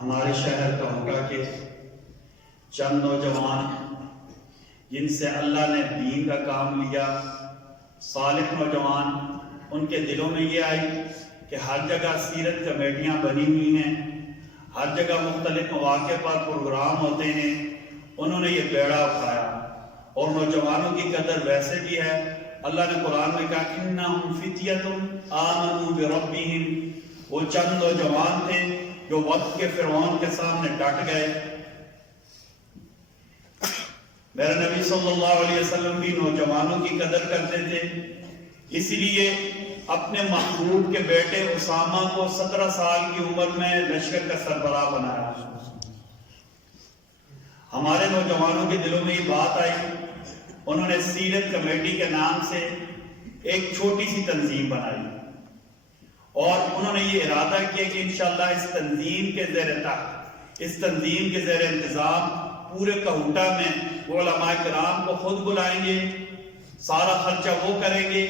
ہمارے شہر کہونگا کے چند نوجوان جن سے اللہ نے دین کا کام لیا، صالح نوجوان، ان کے دلوں میں یہ آئی کہ ہر جگہ سیرت کمیٹیاں بنی ہوئی ہیں، ہر جگہ مختلف مواقع پر پروگرام ہوتے ہیں۔ انہوں نے یہ بیڑا اٹھایا، اور نوجوانوں کی قدر ویسے بھی ہے۔ اللہ نے قرآن میں کہا اِنَّهُمْ فِتْيَةٌ آمَنُوا بِرَبِّهِمْ، وہ چند نوجوان تھے جو وقت کے فرعون کے سامنے ڈٹ گئے۔ میرے نبی صلی اللہ علیہ وسلم بھی نوجوانوں کی قدر کرتے تھے، اسی لیے اپنے محبوب کے بیٹے اسامہ کو 17 سال کی عمر میں لشکر کا سربراہ بنایا۔ ہمارے نوجوانوں کے دلوں میں یہ بات آئی، انہوں نے سیرت کمیٹی کے نام سے ایک چھوٹی سی تنظیم بنائی، اور انہوں نے یہ ارادہ کیا کہ انشاءاللہ اس تنظیم کے زیر انتظام پورے کہوٹہ میں وہ علماء کرام کو خود بلائیں گے، سارا خرچہ وہ کریں گے،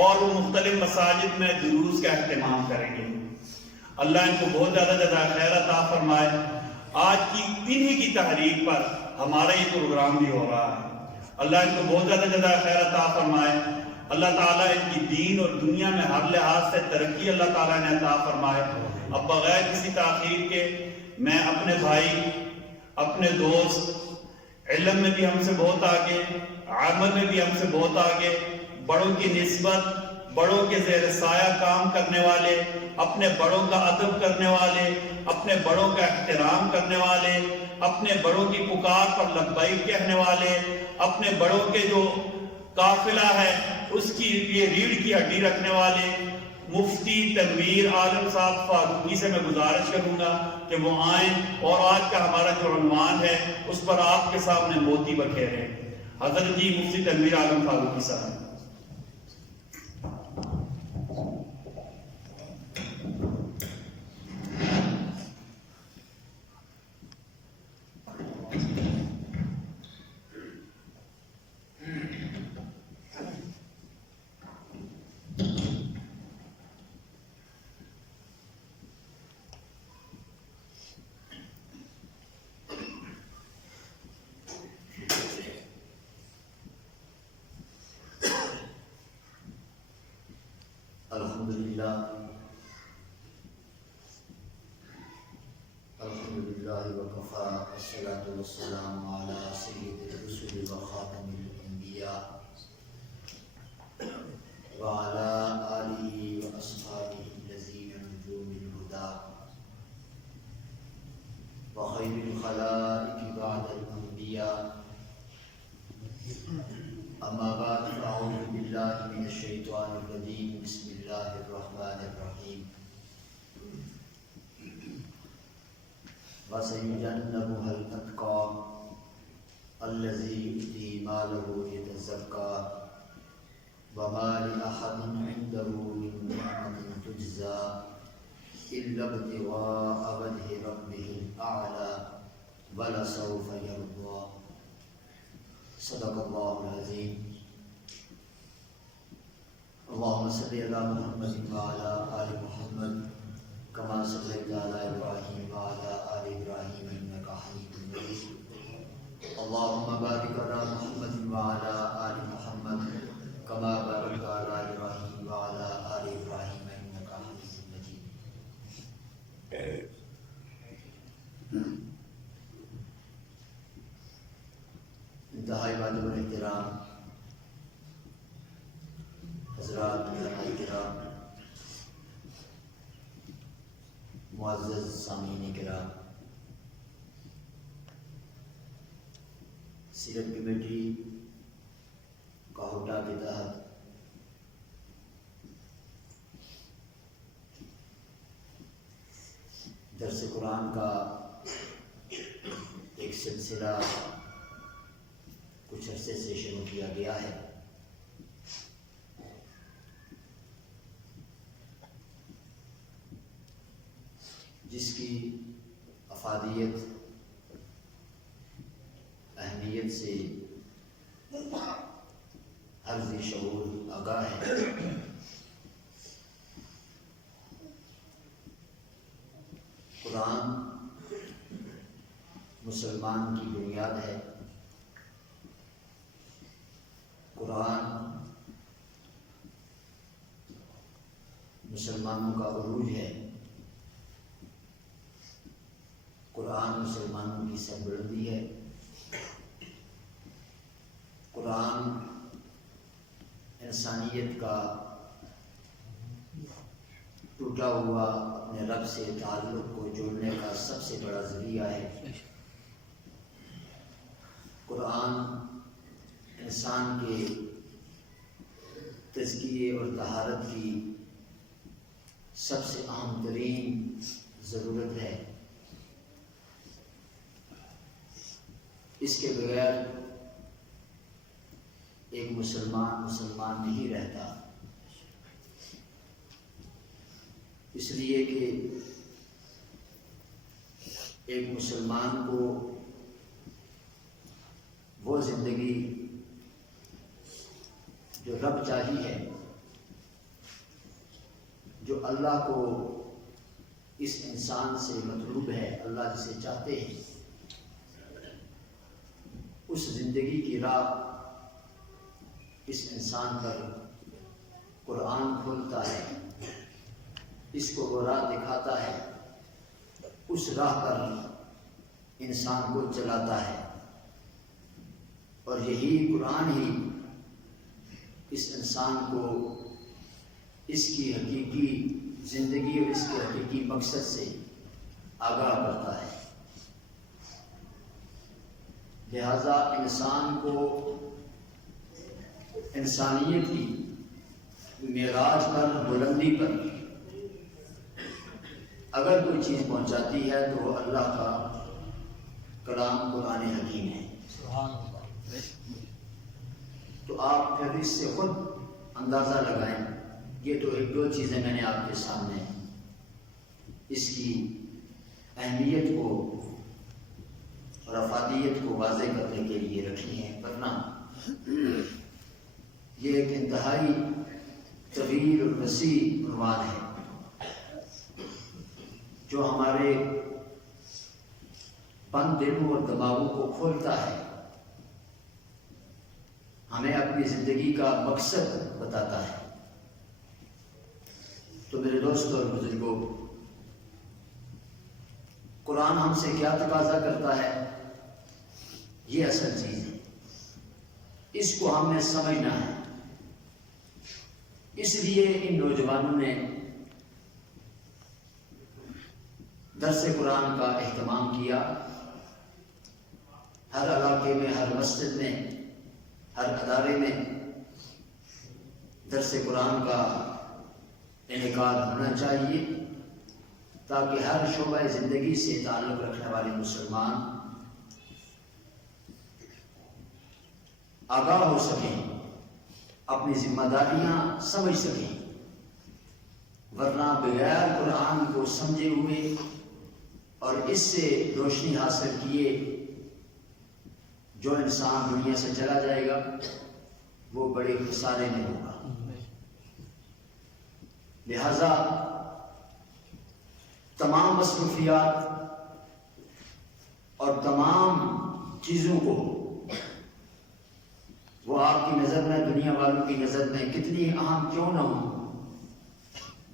اور وہ مختلف مساجد میں دروس کا اہتمام کریں گے۔ اللہ ان کو بہت زیادہ خیر عطا فرمائے۔ آج کی انہی کی تحریک پر ہمارا یہ پروگرام بھی ہو رہا ہے۔ اللہ ان کو بہت زیادہ خیر عطا فرمائے۔ اللہ تعالیٰ ان کی دین اور دنیا میں ہر لحاظ سے ترقی اللہ تعالیٰ نے عطا فرمائے۔ اب بغیر کسی تاخیر کے میں اپنے بھائی، اپنے دوست، علم میں بھی ہم سے بہت آگے، عمل میں بھی ہم سے بہت آگے، بڑوں کی نسبت، بڑوں کے زیر سایہ کام کرنے والے، اپنے بڑوں کا ادب کرنے والے، اپنے بڑوں کا احترام کرنے والے، اپنے بڑوں کی پکار پر لبیک کہنے والے، اپنے بڑوں کے جو قافلہ ہے اس کی یہ ریڑھ کی ہڈی رکھنے والے مفتی تنویر عالم صاحب فاروقی سے میں گزارش کروں گا کہ وہ آئیں، اور آج کا ہمارا جو عنوان ہے اس پر آپ کے سامنے موتی بکھیریں۔ حضرت جی مفتی تنویر عالم فاروقی صاحب۔ الحمدللہ وکفا والصلاة والسلام علی سید الرسل وخاتم الانبیاء وعلی آلہ واصحابہ الذین نجوم الہدی وخیر الخلائق بعد الانبیاء، اما بعد فاعوذ باللہ من الشیطان الرجیم، بسم اللہ الرحمن الرحیم۔ وَسَيُجَنَّبُهَا الْأَتْقَى الَّذِي يُؤْتِي مَالَهُ يَتَزَكَّى وَمَا لِأَحَدٍ عِندَهُ مِن نِّعْمَةٍ تُجْزَىٰ إِلَّا ابْتِغَاءَ وَجْهِ رَبِّهِ الْأَعْلَىٰ وَلَسَوْفَ يَرْضَىٰ۔ صدق اللہ العظیم۔ اللهم صل علی محمد وعلی آل محمد كما صليت على إبراهيم وعلى آل إبراهيم إنك حميد مجيد۔ اللهم بارك على محمد وعلى آل محمد كما باركت على إبراهيم وعلى آل إبراهيم إنك حميد مجيد۔ انتہائی واجب الاحترام حضرات، علماء کرام، معزز سامعین کرام، سیرت کمیٹی کہوٹہ کے تحت درس قرآن کا ایک سلسلہ کچھ عرصے سے شروع کیا گیا ہے۔ جس کی افادیت، اہمیت سے ہر ذی شعور آگاہ ہے۔ قرآن مسلمان کی بنیاد ہے، قرآن مسلمانوں کا عروج ہے، قرآن مسلمانوں کی سربلندی ہے، قرآن انسانیت کا ٹوٹا ہوا اپنے رب سے تعلق کو جوڑنے کا سب سے بڑا ذریعہ ہے۔ قرآن انسان کے تزکیے اور طہارت کی سب سے اہم ترین ضرورت ہے۔ اس کے بغیر ایک مسلمان نہیں رہتا، اس لیے کہ ایک مسلمان کو وہ زندگی جو رب چاہی ہے، جو اللہ کو اس انسان سے مطلوب ہے، اللہ جسے چاہتے ہیں، اس زندگی کی راہ اس انسان پر قرآن کھولتا ہے، اس کو وہ راہ دکھاتا ہے، اس راہ پر انسان کو چلاتا ہے، اور یہی قرآن ہی اس انسان کو اس کی حقیقی زندگی اور اس کے حقیقی مقصد سے آگاہ کرتا ہے۔ لہذا انسان کو انسانیت کی معراج پر، بلندی پر اگر کوئی چیز پہنچاتی ہے تو وہ اللہ کا کلام قرآن حکیم ہے۔ تو آپ پھر اس سے خود اندازہ لگائیں، یہ تو ایک دو چیزیں میں نے آپ کے سامنے اس کی اہمیت کو اور افادیت کو واضح کرنے کے لیے رکھی ہیں، ورنہ یہ ایک انتہائی طویل اور وسیع عنوان ہے جو ہمارے بند دلوں اور دماغوں کو کھولتا ہے، ہمیں اپنی زندگی کا مقصد بتاتا ہے۔ تو میرے دوستوں اور بزرگوں، قرآن ہم سے کیا تقاضا کرتا ہے، یہ اصل چیز ہے، اس کو ہم نے سمجھنا ہے۔ اس لیے ان نوجوانوں نے درس قرآن کا اہتمام کیا، ہر علاقے میں، ہر مسجد میں، ہر ادارے میں درس قرآن کا انعقاد ہونا چاہیے، تاکہ ہر شعبہ زندگی سے تعلق رکھنے والے مسلمان آگاہ ہو سکیں، اپنی ذمہ داریاں سمجھ سکیں، ورنہ بغیر قرآن کو سمجھے ہوئے اور اس سے روشنی حاصل کیے جو انسان دنیا سے چلا جائے گا وہ بڑے خسارے میں ہوگا۔ لہذا تمام مصروفیات اور تمام چیزوں کو وہ آپ کی نظر میں، دنیا والوں کی نظر میں کتنی اہم کیوں نہ ہو،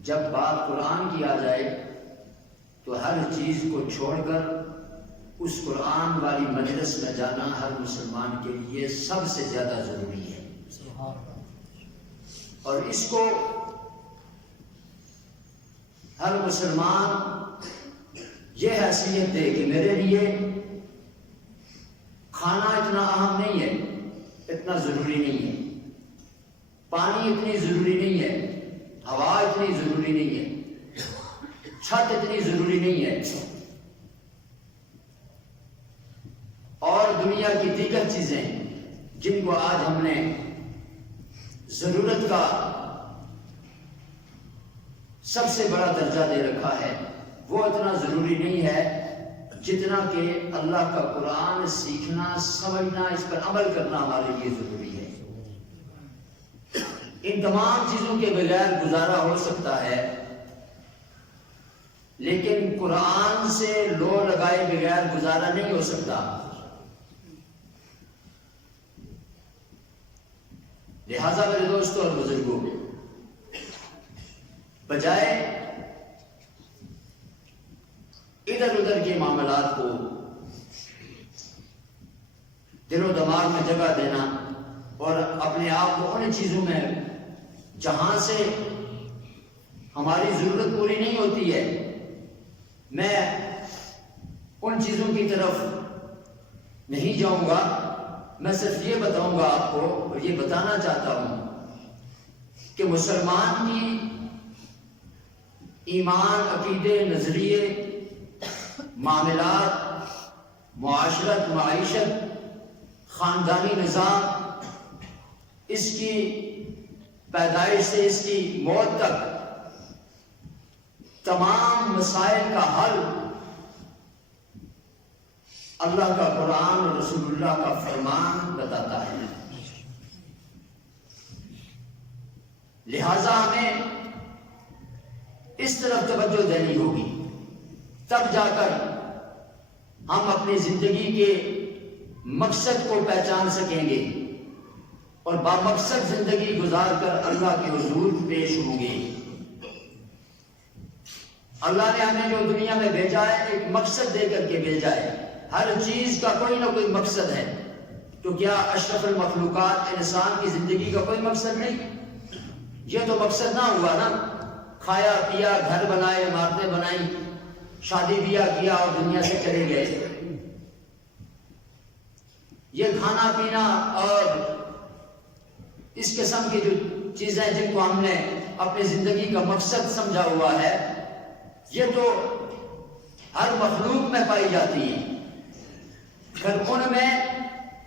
جب بات قرآن کی آ جائے تو ہر چیز کو چھوڑ کر اس قرآن والی مجلس میں جانا ہر مسلمان کے لیے سب سے زیادہ ضروری ہے۔ اور اس کو ہر مسلمان یہ حیثیت دے کہ میرے لیے کھانا اتنا اہم نہیں ہے، اتنا ضروری نہیں ہے، پانی اتنی ضروری نہیں ہے، ہوا اتنی ضروری نہیں ہے، چھت اتنی ضروری نہیں ہے، اور دنیا کی دیگر چیزیں جن کو آج ہم نے ضرورت کا سب سے بڑا درجہ دے رکھا ہے، وہ اتنا ضروری نہیں ہے جتنا کہ اللہ کا قرآن سیکھنا، سمجھنا، اس پر عمل کرنا ہمارے لیے ضروری ہے۔ ان تمام چیزوں کے بغیر گزارا ہو سکتا ہے، لیکن قرآن سے لو لگا پائے بغیر گزارا نہیں ہو سکتا۔ لہذا میرے دوستوں اور بزرگوں، بجائے ادھر ادھر کے معاملات کو دل و دماغ میں جگہ دینا اور اپنے آپ کو ان چیزوں میں جہاں سے ہماری ضرورت پوری نہیں ہوتی ہے، میں ان چیزوں کی طرف نہیں جاؤں گا۔ میں صرف یہ بتاؤں گا آپ کو، اور یہ بتانا چاہتا ہوں کہ مسلمان کی ایمان، عقیدے، نظریے، معاملات، معاشرت، معیشت، خاندانی نظام، اس کی پیدائش سے اس کی موت تک تمام مسائل کا حل اللہ کا قرآن اور رسول اللہ کا فرمان بتاتا ہے۔ لہذا ہمیں اس طرف توجہ دینی ہوگی، تب جا کر ہم اپنی زندگی کے مقصد کو پہچان سکیں گے اور بامقصد زندگی گزار کر اللہ کے حضور پیش ہوں گے۔ اللہ نے ہمیں جو دنیا میں بھیجا ہے ایک مقصد دے کر کے بھیجا ہے۔ ہر چیز کا کوئی نہ کوئی مقصد ہے، تو کیا اشرف المخلوقات انسان کی زندگی کا کوئی مقصد نہیں؟ یہ تو مقصد نہ ہوا نا، کھایا پیا، گھر بنائے، عمارتیں بنائیں، شادی بیاہ کیا اور دنیا سے چلے گئے۔ یہ کھانا پینا اور اس قسم کی جو چیزیں جن کو ہم نے اپنی زندگی کا مقصد سمجھا ہوا ہے، یہ تو ہر مخلوق میں پائی جاتی ہے۔ پھر ان میں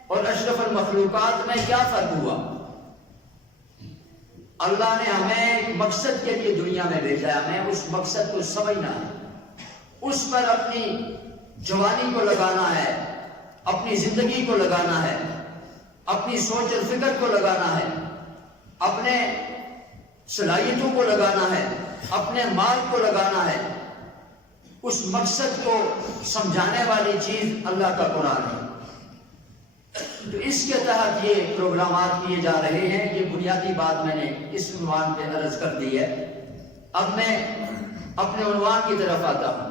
اور اشرف المخلوقات میں کیا فرق ہوا؟ اللہ نے ہمیں ایک مقصد کے لیے دنیا میں بھیجا ہے، ہمیں اس مقصد کو سمجھنا ہے، اس پر اپنی جوانی کو لگانا ہے، اپنی زندگی کو لگانا ہے، اپنی سوچ اور فکر کو لگانا ہے، اپنے صلاحیتوں کو لگانا ہے، اپنے مال کو لگانا ہے۔ اس مقصد کو سمجھانے والی چیز اللہ کا قرآن ہے۔ تو اس کے تحت یہ پروگرامات کیے جا رہے ہیں۔ یہ بنیادی بات میں نے اس عنوان پہ عرض کر دی ہے۔ اب میں اپنے عنوان کی طرف آتا ہوں،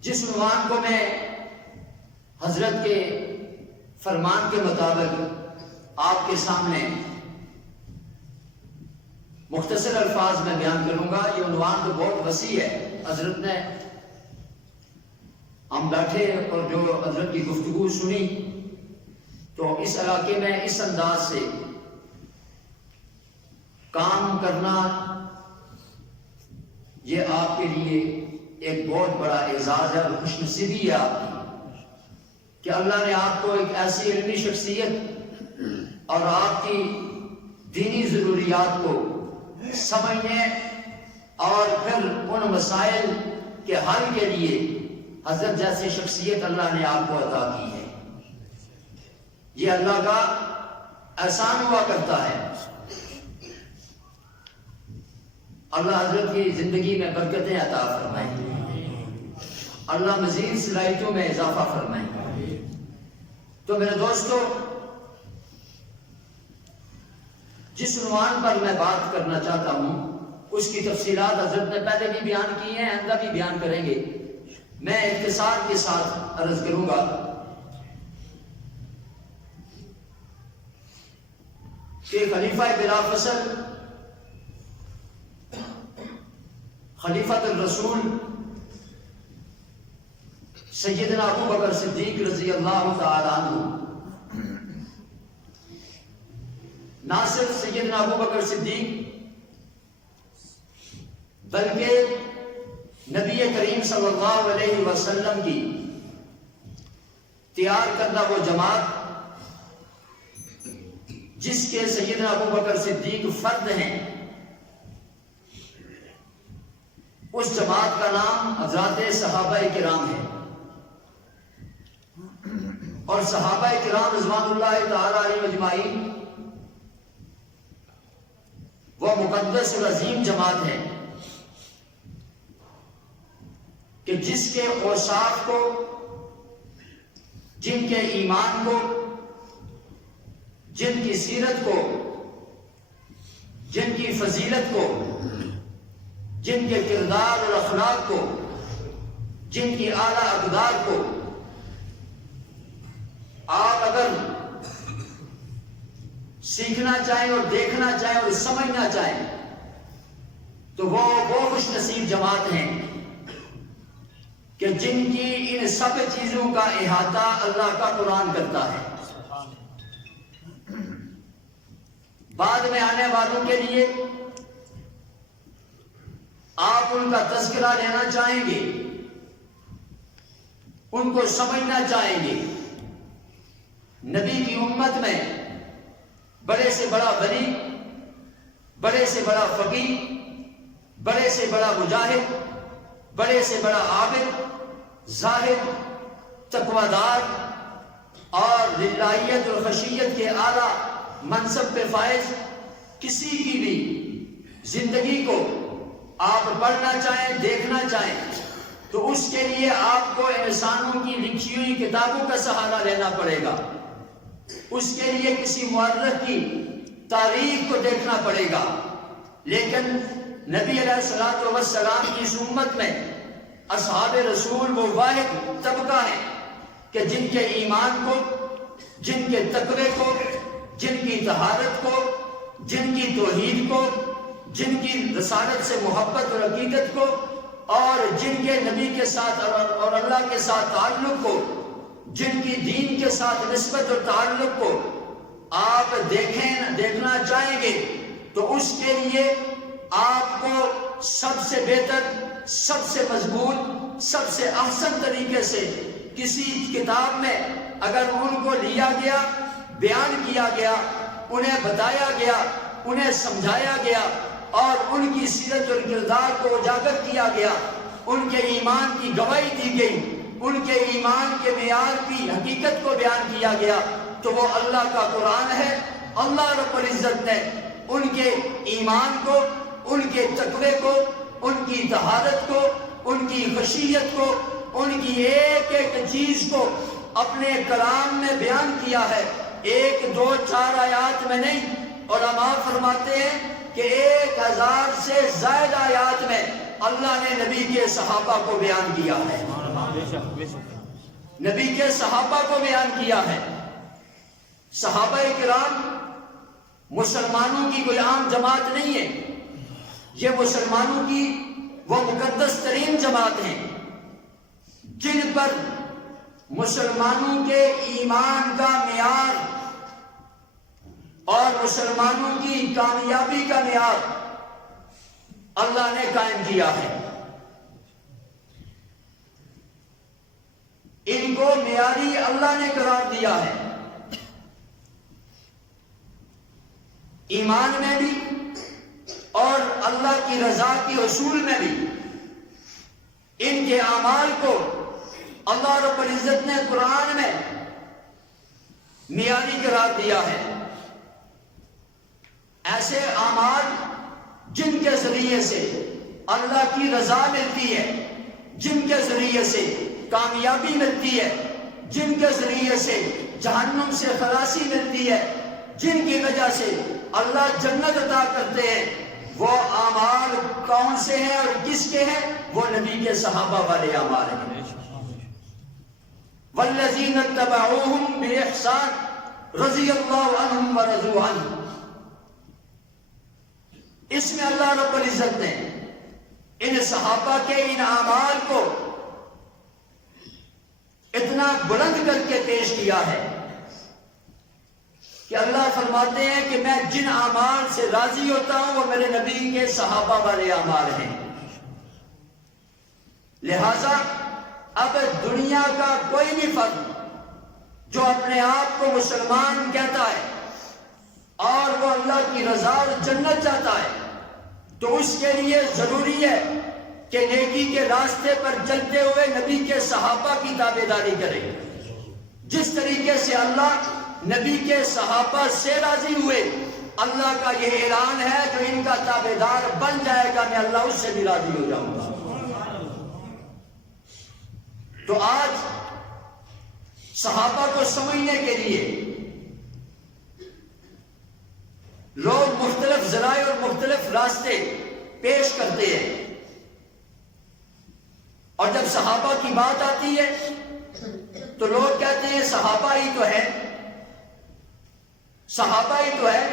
جس عنوان کو میں حضرت کے فرمان کے مطابق آپ کے سامنے مختصر الفاظ میں بیان کروں گا۔ یہ عنوان تو بہت وسیع ہے۔ حضرت نے، ہم بیٹھے اور جو حضرت کی گفتگو سنی تو اس علاقے میں اس انداز سے کام کرنا یہ آپ کے لیے ایک بہت بڑا اعزاز ہے اور خوش نصیبی ہے آپ کی کہ اللہ نے آپ کو ایک ایسی علمی شخصیت اور آپ کی دینی ضروریات کو سمجھنے اور پھر ان مسائل کے حل کے لیے حضرت جیسی شخصیت اللہ نے آپ کو عطا کی ہے۔ یہ اللہ کا احسان ہوا کرتا ہے۔ اللہ حضرت کی زندگی میں برکتیں عطا فرمائیں، اللہ مزید صلاحیتوں میں اضافہ فرمائیں۔ تو میرے دوستو، جس عنوان پر میں بات کرنا چاہتا ہوں اس کی تفصیلات حضرت نے پہلے بھی بیان کی ہیں، آئندہ بھی بیان کریں گے۔ میں اختصار کے ساتھ عرض کروں گا کہ خلیفہ بلا فصل، خلیفۃ الرسول سیدنا ابو بکر صدیق رضی اللہ تعالی عنہ، نہ صرف سیدنا ابو بکر صدیق بلکہ نبی کریم صلی اللہ علیہ وسلم کی تیار کردہ وہ جماعت جس کے سیدنا ابو بکر صدیق فرد ہیں، اس جماعت کا نام حضرات صحابہ کرام ہے۔ اور صحابہ کرام رضوان اللہ تعالی علیہ اجمعین وہ مقدس اور عظیم جماعت ہے کہ جس کے اوصاف کو، جن کے ایمان کو، جن کی سیرت کو، جن کی فضیلت کو، جن کے کردار اور اخلاق کو، جن کی اعلیٰ اقدار کو آپ اگر سیکھنا چاہیں اور دیکھنا چاہیں اور سمجھنا چاہیں تو وہ خوش نصیب جماعت ہیں کہ جن کی ان سب چیزوں کا احاطہ اللہ کا قرآن کرتا ہے۔ بعد میں آنے والوں کے لیے آپ ان کا تذکرہ لینا چاہیں گے، ان کو سمجھنا چاہیں گے۔ نبی کی امت میں بڑے سے بڑا ولی، بڑے سے بڑا فقیہ، بڑے سے بڑا مجاہد، بڑے سے بڑا عابد، زاہد، تقویدار اور للہیت اور خشیت کے اعلیٰ منصب پہ فائز کسی کی بھی زندگی کو آپ پڑھنا چاہیں، دیکھنا چاہیں تو اس کے لیے آپ کو انسانوں کی لکھی ہوئی کتابوں کا سہارا لینا پڑے گا، اس کے لیے کسی مورخ کی تاریخ کو دیکھنا پڑے گا۔ لیکن نبی علیہ الصلوۃ والسلام کی اس امت میں اصحاب رسول وہ واحد طبقہ ہے کہ جن کے ایمان کو، جن کے تقوی کو، جن کی طہارت کو، جن کی توحید کو، جن کی رسالت سے محبت اور عقیدت کو، اور جن کے نبی کے ساتھ اور اللہ کے ساتھ تعلق کو، جن کی دین کے ساتھ نسبت اور تعلق کو آپ دیکھنا چاہیں گے تو اس کے لیے آپ کو سب سے بہتر، سب سے مضبوط، سب سے احسن طریقے سے کسی کتاب میں اگر ان کو لیا گیا، بیان کیا گیا، انہیں بتایا گیا، انہیں سمجھایا گیا اور ان کی سیرت اور کردار کو اجاگر کیا گیا، ان کے ایمان کی گواہی دی گئی، ان کے ایمان کے معیار کی حقیقت کو بیان کیا گیا تو وہ اللہ کا قرآن ہے۔ اللہ رب العزت نے ان کے ایمان کو، ان کے تقوی کو، ان کی طہارت کو، ان کی خشیت کو، ان کی ایک ایک چیز کو اپنے کلام میں بیان کیا ہے، 1 2 4 آیات میں نہیں۔ علماء فرماتے ہیں کہ 1000 سے زائد آیات میں اللہ نے نبی کے صحابہ کو بیان کیا ہے، نبی کے صحابہ کو بیان کیا ہے۔ صحابہ کرام مسلمانوں کی کوئی عام جماعت نہیں ہے، یہ مسلمانوں کی وہ مقدس ترین جماعت ہیں جن پر مسلمانوں کے ایمان کا معیار اور مسلمانوں کی کامیابی کا معیار اللہ نے قائم کیا ہے۔ ان کو معیاری اللہ نے قرار دیا ہے، ایمان میں بھی اور اللہ کی رضا کے حصول میں بھی۔ ان کے اعمال کو اللہ رب العزت نے قرآن میں معیاری قرار دیا ہے۔ ایسے اعمال جن کے ذریعے سے اللہ کی رضا ملتی ہے، جن کے ذریعے سے کامیابی ملتی ہے، جن کے ذریعے سے جہنم سے خلاصی ملتی ہے، جن کی وجہ سے اللہ جنت عطا کرتے ہیں، وہ اعمال کون سے ہیں اور کس کے ہیں؟ وہ نبی کے صحابہ والے اعمال ہیں۔ والذین اتبعوہم بإحسان رضی اللہ عنہم ورضوا عنہ۔ اس میں اللہ رب العزت نے ان صحابہ کے ان اعمال کو اتنا بلند کر کے پیش کیا ہے کہ اللہ فرماتے ہیں کہ میں جن اعمال سے راضی ہوتا ہوں وہ میرے نبی کے صحابہ والے اعمال ہیں۔ لہذا اب دنیا کا کوئی بھی فرد جو اپنے آپ کو مسلمان کہتا ہے اور وہ اللہ کی رضا اور جنت چاہتا ہے تو اس کے لیے ضروری ہے کہ نیکی کے راستے پر چلتے ہوئے نبی کے صحابہ کی تابعداری کرے۔ جس طریقے سے اللہ نبی کے صحابہ سے راضی ہوئے، اللہ کا یہ اعلان ہے جو ان کا تابعدار بن جائے گا میں اللہ اس سے بھی راضی ہو جاؤں گا۔ تو آج صحابہ کو سمجھنے کے لیے لوگ مختلف ذرائع اور مختلف راستے پیش کرتے ہیں، اور جب صحابہ کی بات آتی ہے تو لوگ کہتے ہیں صحابہ ہی تو ہے، صحابہ ہی تو ہے،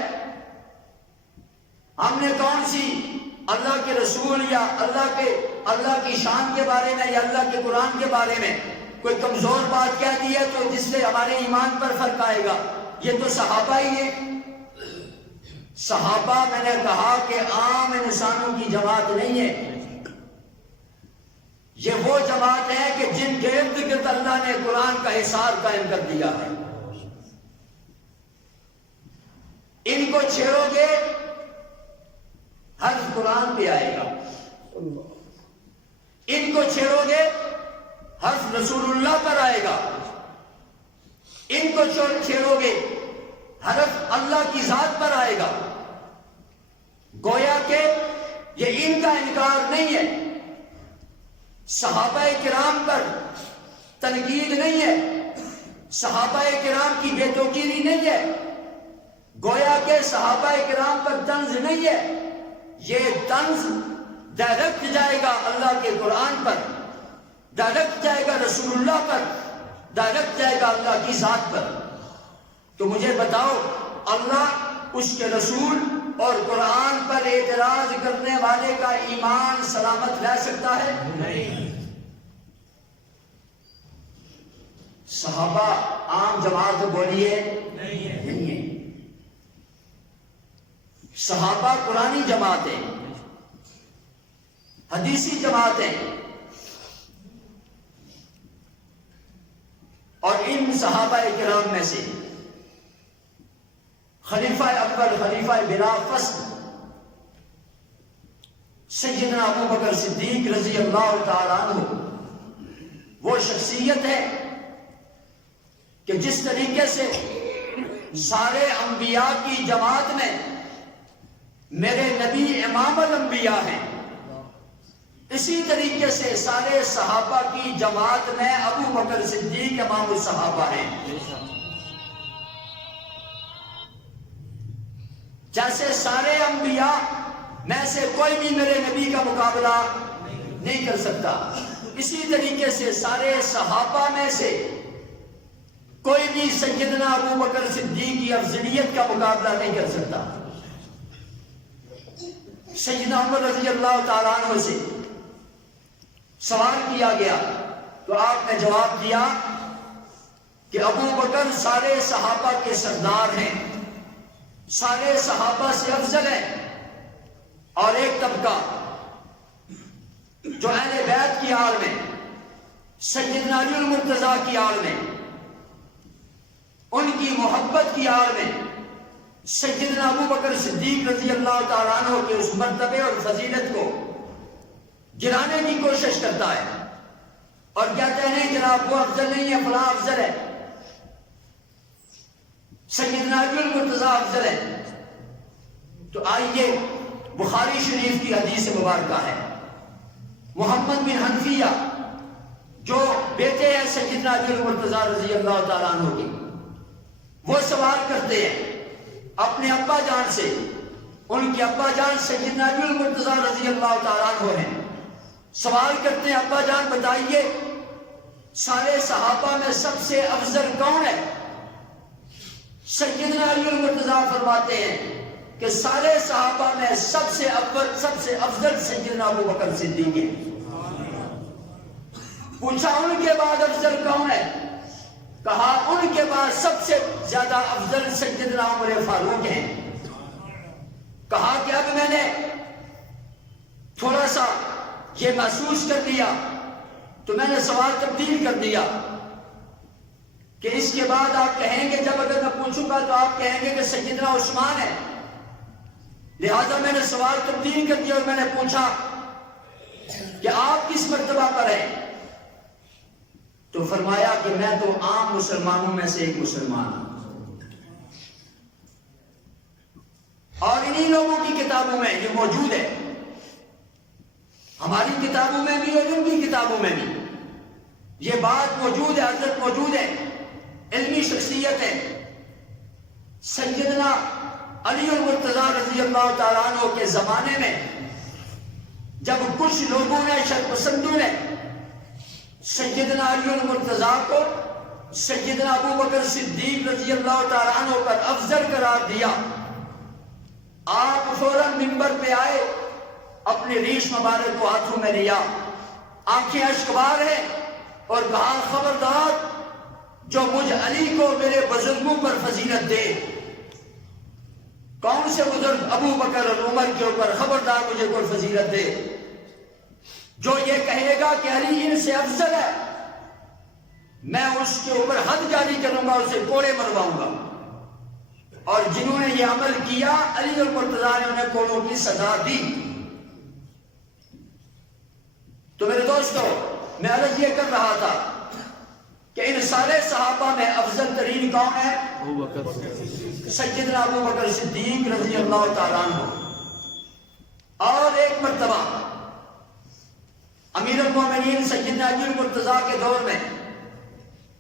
ہم نے کون سی اللہ کے رسول یا اللہ کی شان کے بارے میں یا اللہ کے قرآن کے بارے میں کوئی کمزور بات کہہ دی ہے تو جس سے ہمارے ایمان پر فرق آئے گا؟ یہ تو صحابہ ہی ہے۔ صحابہ میں نے کہا کہ عام انسانوں کی جماعت نہیں ہے، یہ وہ جماعت ہے کہ جن کے ارد گرد اللہ نے قرآن کا حصار قائم کر دیا ہے۔ ان کو چھیڑو گے حرف قرآن پہ آئے گا، ان کو چھیڑو گے حرف رسول اللہ پر آئے گا، ان کو چھیڑو گے حرف اللہ کی ذات پر آئے گا۔ گویا کہ یہ ان کا انکار نہیں ہے، صحابہ کرام پر تنقید نہیں ہے، صحابہ کرام کی بے توقیری نہیں ہے، گویا کہ صحابہ کرام پر طنز نہیں ہے، یہ طنز ڈائریکٹ جائے گا اللہ کے قرآن پر، ڈائریکٹ جائے گا رسول اللہ پر، ڈائریکٹ جائے گا اللہ کی ذات پر۔ تو مجھے بتاؤ، اللہ، اس کے رسول اور قرآن پر اعتراض کرنے والے کا ایمان سلامت رہ سکتا ہے؟ نہیں۔ صحابہ عام جماعت بولیے نہیں ہے، صحابہ قرآنی جماعتیں، حدیثی جماعتیں، اور ان صحابہ کرام میں سے خلیفہ اکبر، خلیفہ بلا فصل سیدنا ابو بکر صدیق رضی اللہ تعالیٰ عنہ وہ شخصیت ہے کہ جس طریقے سے سارے انبیاء کی جماعت میں میرے نبی امام الانبیاء ہیں، اسی طریقے سے سارے صحابہ کی جماعت میں ابو بکر صدیق امام الصحابہ ہیں۔ جیسے سارے انبیاء میں سے کوئی بھی میرے نبی کا مقابلہ نہیں کر سکتا، اسی طریقے سے سارے صحابہ میں سے کوئی بھی سیدنا ابو بکر صدیق کی افضلیت کا مقابلہ نہیں کر سکتا۔ سیدنا عمر رضی اللہ تعالیٰ عنہ سے سوال کیا گیا تو آپ نے جواب دیا کہ ابو بکر سارے صحابہ کے سردار ہیں، سارے صحابہ سے افضل ہیں، اور ایک طبقہ جو اہل بیت کی آڑ میں، سیدنا علی المرتضیٰ کی آڑ میں، ان کی محبت کی آڑ میں سیدنا ابو بکر صدیق رضی اللہ تعالیٰ عنہ کے اس مرتبے اور فضیلت کو گرانے کی کوشش کرتا ہے اور کہتے ہیں جناب وہ افضل نہیں ہے، فلاں افضل ہے، سیدنا علی المرتضیٰ افضل ہے۔ تو آئیے بخاری شریف کی حدیث مبارکہ ہے، محمد بن حنفیہ جو بیٹے ہیں سیدنا علی المرتضیٰ رضی اللہ تعالیٰ عنہ کے، وہ سوال کرتے ہیں اپنے ابا جان سے، ان کے ابا جان سیدنا علی المرتضیٰ رضی اللہ تعالیٰ عنہ ہیں، سوال کرتے ہیں ابا جان بتائیے سارے صحابہ میں سب سے افضل کون ہے؟ سیدنا علی المرتضیٰ فرماتے ہیں کہ سارے صحابہ میں سب سے افضل سیدنا ابو بکر صدیق ہے۔ پوچھا ان کے بعد افضل کون ہے؟ کہا ان کے بعد سب سے زیادہ افضل سیدنا عمر فاروق ہیں۔ کہا کہ اب میں نے تھوڑا سا یہ محسوس کر لیا تو میں نے سوال تبدیل کر دیا کہ اس کے بعد آپ کہیں گے، جب اگر میں پوچھوں گا تو آپ کہیں گے کہ سیدنا عثمان ہے، لہذا میں نے سوال تبدیل کر دیا اور میں نے پوچھا کہ آپ کس مرتبہ پر ہیں؟ تو فرمایا کہ میں تو عام مسلمانوں میں سے ایک مسلمان ہوں، اور انہی لوگوں کی کتابوں میں یہ موجود ہے، ہماری کتابوں میں بھی اور ان کی کتابوں میں بھی یہ بات موجود ہے، حضرت موجود ہے، علمی شخصیت ہے۔ سیدنا علی المرتضیٰ رضی اللہ تعالیٰ عنہ کے زمانے میں جب کچھ لوگوں نے، شرپسندوں نے سیدنا علی المرتضیٰ کو سیدنا ابو بکر صدیق رضی اللہ تعالیٰ عنہ پر افضل قرار دیا، آپ فوراً منبر پہ آئے، اپنی ریش مبارک کو ہاتھوں میں لیا، آنکھیں اشکبار ہیں، اور کہا خبردار جو مجھ علی کو میرے بزرگوں پر فضیلت دے، کون سے بزرگ؟ ابو بکر اور عمر کے اوپر، خبردار مجھے کوئی فضیلت دے۔ جو یہ کہے گا کہ علی ان سے افضل ہے، میں اس کے اوپر حد جاری کروں گا، اسے کوڑے مرواؤں گا۔ اور جنہوں نے یہ عمل کیا، علی المرتضیٰ نے انہیں کوڑوں کی سزا دی۔ تو میرے دوستو، میں عرض یہ کر رہا تھا کہ ان سارے صحابہ میں افضل ترین کون ہے؟ سیدنا ابو بکر صدیق رضی اللہ تعالیٰ عنہ۔ اور ایک مرتبہ امیر المومنین سیدنا علی المرتضیٰ کے دور میں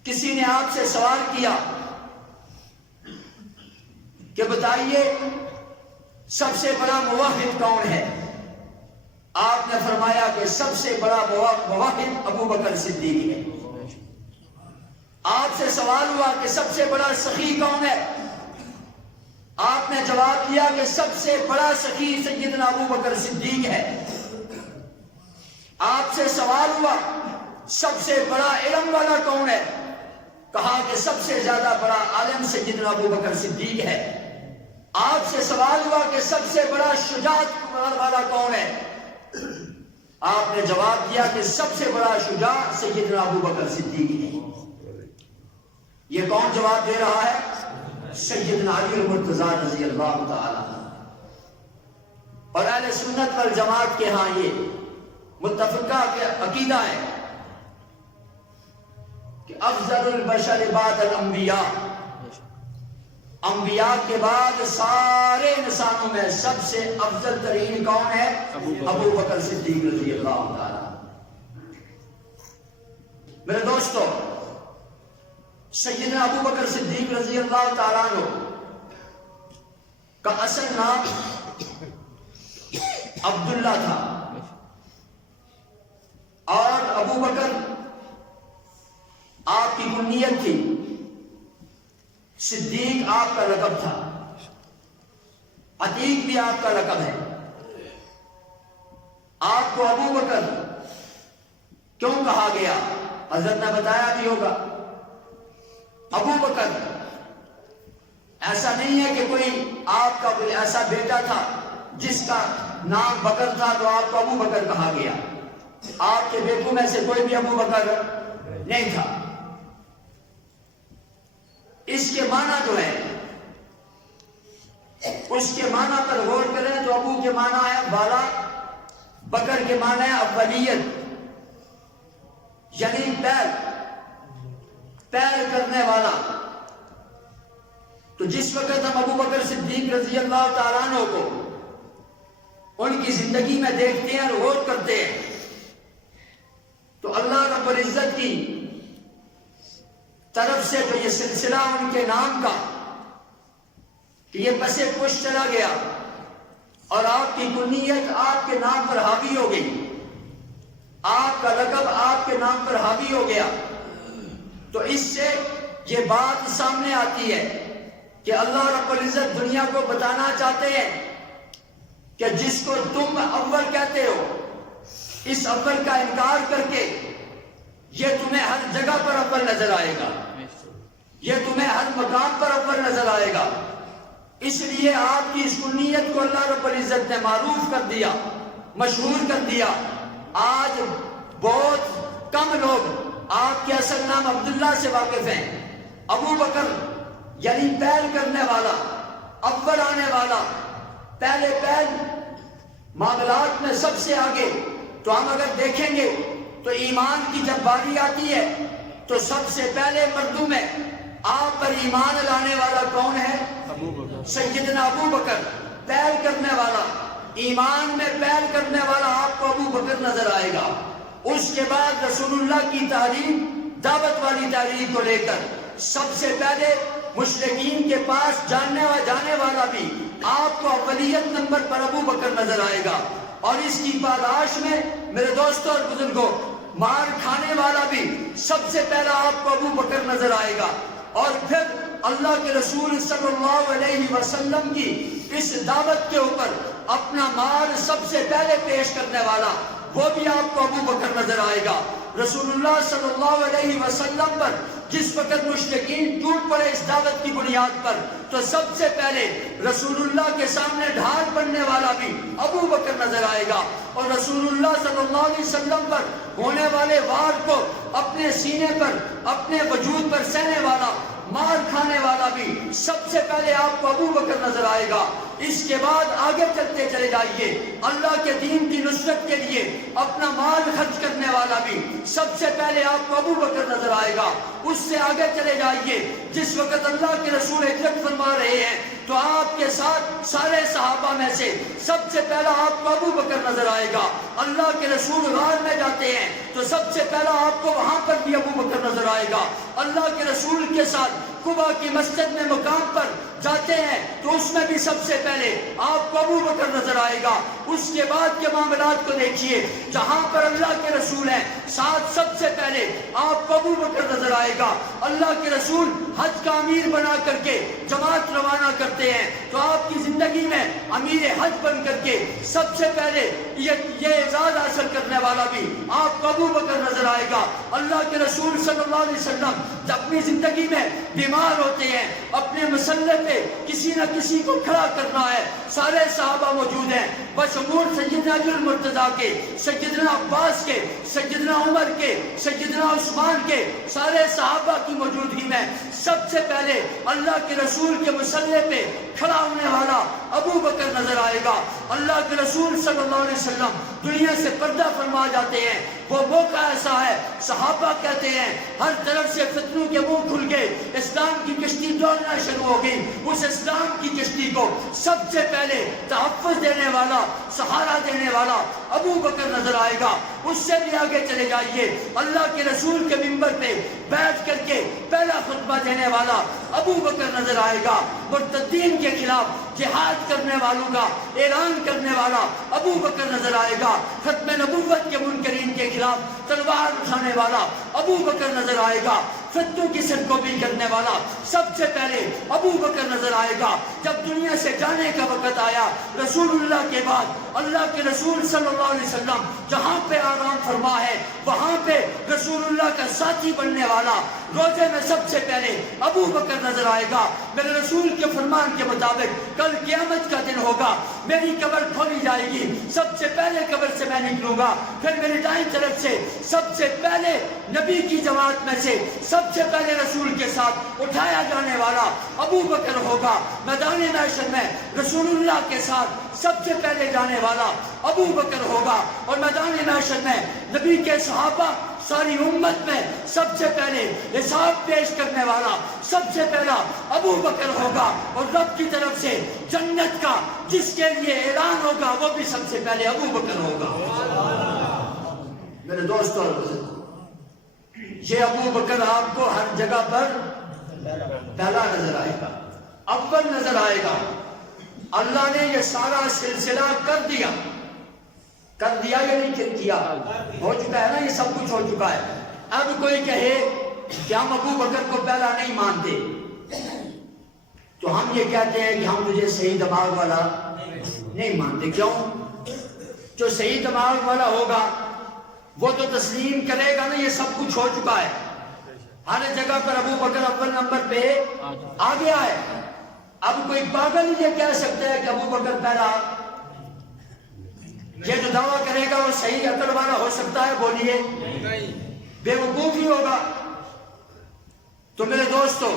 کسی نے آپ سے سوال کیا کہ بتائیے سب سے بڑا موحد کون ہے؟ آپ نے فرمایا کہ سب سے بڑا موحد ابو بکر صدیق ہے۔ آپ سے سوال ہوا کہ سب سے بڑا سخی کون ہے؟ آپ نے جواب دیا کہ سب سے بڑا سخی سیدنا ابو بکر صدیق ہے۔ آپ سے سوال ہوا سب سے بڑا علم والا کون ہے؟ کہا کہ سب سے زیادہ بڑا عالم سیدنا ابو بکر صدیق ہے۔ آپ سے سوال ہوا کہ سب سے بڑا شجاعت والا کون ہے؟ آپ نے جواب دیا کہ سب سے بڑا شجاع سیدنا ابو بکر صدیق ہے۔ یہ کون جواب دے رہا ہے؟ سیدنا علی المرتضیٰ رضی اللہ تعالی عنہ۔ اور اہل سنت والجماعت کے ہاں یہ متفقہ عقیدہ ہے کہ افضل البشر بعد الانبیاء، انبیاء کے بعد سارے انسانوں میں سب سے افضل ترین کون ہے؟ ابو بکر صدیق رضی اللہ تعالی۔ میرے دوستو، سیدنا ابو بکر صدیق رضی اللہ تعالیٰ عنہ کا اصل نام عبداللہ تھا، اور ابو بکر آپ کی کنیت تھی، صدیق آپ کا لقب تھا، عتیق بھی آپ کا لقب ہے۔ آپ کو ابو بکر کیوں کہا گیا؟ حضرت نے بتایا بھی ہوگا۔ ابو بکر ایسا نہیں ہے کہ کوئی آپ کا کوئی ایسا بیٹا تھا جس کا نام بکر تھا تو آپ کو ابو بکر کہا گیا۔ آپ کے بیٹوں میں سے کوئی بھی ابو بکر نہیں تھا۔ اس کے معنی جو ہے، اس کے معنی پر غور کریں تو ابو کے معنی ہے بالا، بکر کے معنی ہے اولیت، یعنی پیر کرنے والا۔ تو جس وقت ہم ابو بکر صدیق رضی اللہ تعالیٰ عنہ کو ان کی زندگی میں دیکھتے ہیں اور غور کرتے ہیں تو اللہ رب العزت کی طرف سے جو یہ سلسلہ ان کے نام کا کہ یہ پسے پش چلا گیا اور آپ کی کنیت آپ کے نام پر حاوی ہو گئی، آپ کا لقب آپ کے نام پر حاوی ہو گیا، تو اس سے یہ بات سامنے آتی ہے کہ اللہ رب العزت دنیا کو بتانا چاہتے ہیں کہ جس کو تم اول کہتے ہو، اس اول کا انکار کر کے یہ تمہیں ہر جگہ پر اول نظر آئے گا، یہ تمہیں ہر مقام پر اول نظر آئے گا۔ اس لیے آپ کی اس کنیت کو اللہ رب العزت نے معروف کر دیا، مشہور کر دیا۔ آج بہت کم لوگ آپ کے اصل نام عبداللہ سے واقف ہیں۔ ابو بکر یعنی پہل کرنے والا، اول آنے والا، پہلے پہل، معاملات میں سب سے آگے۔ تو ہم اگر دیکھیں گے تو ایمان کی جب باری آتی ہے تو سب سے پہلے مردوں میں آپ پر ایمان لانے والا کون ہے؟ سیدنا ابو بکر۔ پہل کرنے والا، ایمان میں پہل کرنے والا آپ کو ابو بکر نظر آئے گا۔ اس کے بعد رسول اللہ کی تعلیم دعوت والی تعلیم کو لے کر سب سے پہلے مشرکین کے پاس جانے والا بھی آپ کو اولیت نمبر پر ابو بکر نظر آئے گا، اور اس کی پاداش میں میرے دوستوں اور بزرگوں مار کھانے والا بھی سب سے پہلا آپ کو ابو بکر نظر آئے گا، اور پھر اللہ کے رسول صلی اللہ علیہ وسلم کی اس دعوت کے اوپر اپنا مال سب سے پہلے پیش کرنے والا وہ بھی آپ کو ابو بکر نظر آئے گا۔ رسول اللہ صلی اللہ علیہ وسلم پر جس وقت مشرکین ٹوٹ پڑے اس دعوت کی بنیاد پر، تو سب سے پہلے رسول اللہ کے سامنے ڈھال بننے والا بھی ابو بکر نظر آئے گا، اور رسول اللہ صلی اللہ علیہ وسلم پر ہونے والے وار کو اپنے سینے پر اپنے وجود پر سہنے والا مار کھانے والا بھی سب سے پہلے آپ کو ابو بکر نظر آئے گا۔ اس کے بعد آگے چلتے چلے جائیے، اللہ کے دین کی نصرت کے لیے اپنا مال خرچ کرنے والا بھی سب سے پہلے آپ کو ابو بکر نظر آئے گا۔ اس سے آگے چلے جائیے، جس وقت اللہ کے رسول ہجرت فرما رہے ہیں تو آپ کے ساتھ سارے صحابہ میں سے سب سے پہلا آپ کو ابو بکر نظر آئے گا۔ اللہ کے رسول غار میں جاتے ہیں تو سب سے پہلا آپ کو وہاں پر بھی ابو بکر نظر آئے گا۔ اللہ کے رسول کے ساتھ قباء کی مسجد میں مقام پر جاتے ہیں تو اس میں بھی سب سے پہلے آپ کو ابو بکر نظر آئے گا۔ اس کے بعد کے معاملات کو دیکھیے، جہاں پر اللہ کے رسول ہیں ساتھ سب سے پہلے آپ کو ابو بکر نظر آئے گا۔ اللہ کے رسول حج کا امیر بنا کر کے جماعت روانہ کرتے ہیں تو آپ کی زندگی میں امیر حج بن کر کے سب سے پہلے یہ اعزاز حاصل کرنے والا بھی آپ کو ابو بکر نظر آئے گا۔ اللہ کے رسول صلی اللہ علیہ وسلم جب اپنی زندگی میں بیمار ہوتے ہیں، اپنے مسلح پہ کسی نہ کسی کو کھڑا کرنا ہے، سارے صحابہ موجود ہیں بشمول سیدنا علی المرتضیٰ کے، سیدنا عباس کے، سیدنا عمر کے، سیدنا عثمان کے، سارے صحابہ کی موجودگی میں سب سے پہلے اللہ کے رسول کے مسلح پہ کھڑا ہونے والا ابو بکر نظر آئے گا۔ اللہ کے رسول صلی اللہ علیہ وسلم دنیا سے پردہ فرما جاتے ہیں، وہ موقع ایسا ہے صحابہ کہتے ہیں ہر طرف سے فتنوں کے منہ کھل گئے، اسلام کی کشتی ڈولنا شروع ہو گئی۔ اس اسلام کی کشتی کو سب سے پہلے تحفظ دینے والا، سہارا دینے والا ابو بکر نظر آئے گا۔ اس سے بھی آگے چلے جائیے، اللہ کے رسول کے منبر پہ بیٹھ کر کے پہلا خطبہ دینے والا ابو بکر نظر آئے گا۔ مرتدین کے خلاف جہاد کرنے والوں کا اعلان کرنے والا ابو بکر نظر آئے گا۔ ختم نبوت کے منکرین کے خلاف تلوار اٹھانے والا ابو بکر نظر آئے گا۔ فتنوں کی سرکوبی کرنے والا سب سے پہلے ابو بکر نظر آئے گا۔ جب دنیا سے جانے کا وقت آیا رسول اللہ کے بعد اللہ کے رسول صلی اللہ علیہ وسلم جہاں پہ آرام فرما ہے وہاں پہ رسول اللہ کا ساتھی بننے والا روزے میں سب سے پہلے ابو بکر نظر آئے گا۔ میرے رسول کے فرمان کے مطابق کل قیامت کا دن ہوگا، میری قبر کھولی جائے گی، سب سے پہلے قبر سے میں نکلوں گا، پھر میری دائیں طرف سے سب سے پہلے نبی کی جماعت میں سے سب سے پہلے رسول کے ساتھ اٹھایا جانے والا ابو بکر ہوگا۔ میدان محشر میں رسول اللہ کے ساتھ سب سے پہلے جانے والا ابو بکر ہوگا، اور میدان محشر میں نبی کے صحابہ ساری امت میں سب سے پہلے حساب پیش کرنے والا سب سے پہلا ابو بکر ہوگا، اور رب کی طرف سے جنت کا جس کے لیے اعلان ہوگا وہ بھی سب سے پہلے ابو بکر ہوگا۔ میرے دوستوں اور بزرگوں، یہ ابو بکر آپ کو ہر جگہ پر پہلا نظر آئے گا، اول نظر آئے گا۔ اللہ نے یہ سارا سلسلہ کر دیا یا نہیں کیا؟ ہو چکا ہے نا، یہ سب کچھ ہو چکا ہے۔ اب کوئی کہے کہ ہم ابو بکر کو پہلا نہیں مانتے، تو ہم یہ کہتے ہیں کہ ہم تجھے صحیح دماغ والا نہیں مانتے۔ کیوں؟ جو صحیح دماغ والا ہوگا وہ تو تسلیم کرے گا نا یہ سب کچھ ہو چکا ہے، ہر جگہ پر ابو بکر اول نمبر پہ آ گیا ہے۔ اب کوئی پاگل یہ کہہ سکتا ہے کہ ابو بکر پہلا؟ یہ جو دعویٰ کرے گا وہ صحیح عقل والا ہو سکتا ہے؟ بولیے، بے وقوف ہی ہوگا۔ تو میرے دوستو،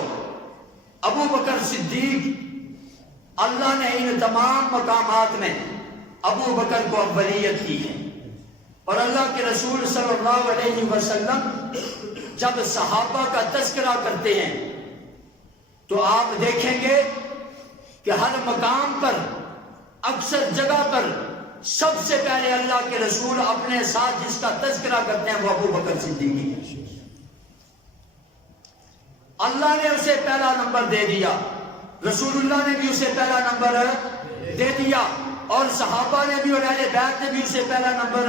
ابو بکر صدیق، اللہ نے ان تمام مقامات میں ابو بکر کو اولیت کی ہے، اور اللہ کے رسول صلی اللہ علیہ وسلم جب صحابہ کا تذکرہ کرتے ہیں تو آپ دیکھیں گے کہ ہر مقام پر، اکثر جگہ پر سب سے پہلے اللہ کے رسول اپنے ساتھ جس کا تذکرہ کرتے ہیں وہ ابو بکر صدیق ہے۔ اللہ نے اسے پہلا نمبر دے دیا، رسول اللہ نے بھی اسے پہلا نمبر دے دیا، اور صحابہ نے بھی اور اہل بیت نے بھی اسے پہلا نمبر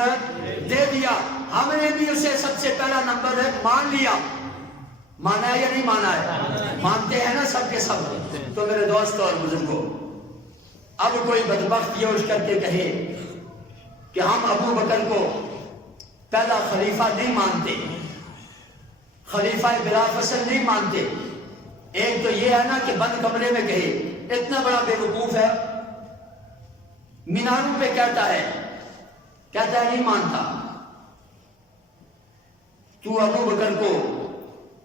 دے دیا۔ ہم نے بھی اسے سب سے پہلا نمبر مان لیا۔ مانا ہے یا نہیں مانا ہے؟ مانتے ہیں نا سب کے سب۔ تو میرے دوستوں اور بزرگوں، اب کوئی بدبخت یہ اٹھ کر کے کہے کہ ہم ابو بکر کو پہلا خلیفہ نہیں مانتے، خلیفہ بلا فصل نہیں مانتے۔ ایک تو یہ ہے نا کہ بند کمرے میں کہے، اتنا بڑا بے وقوف ہے، میناروں پہ کہتا ہے نہیں مانتا۔ تو ابو بکر کو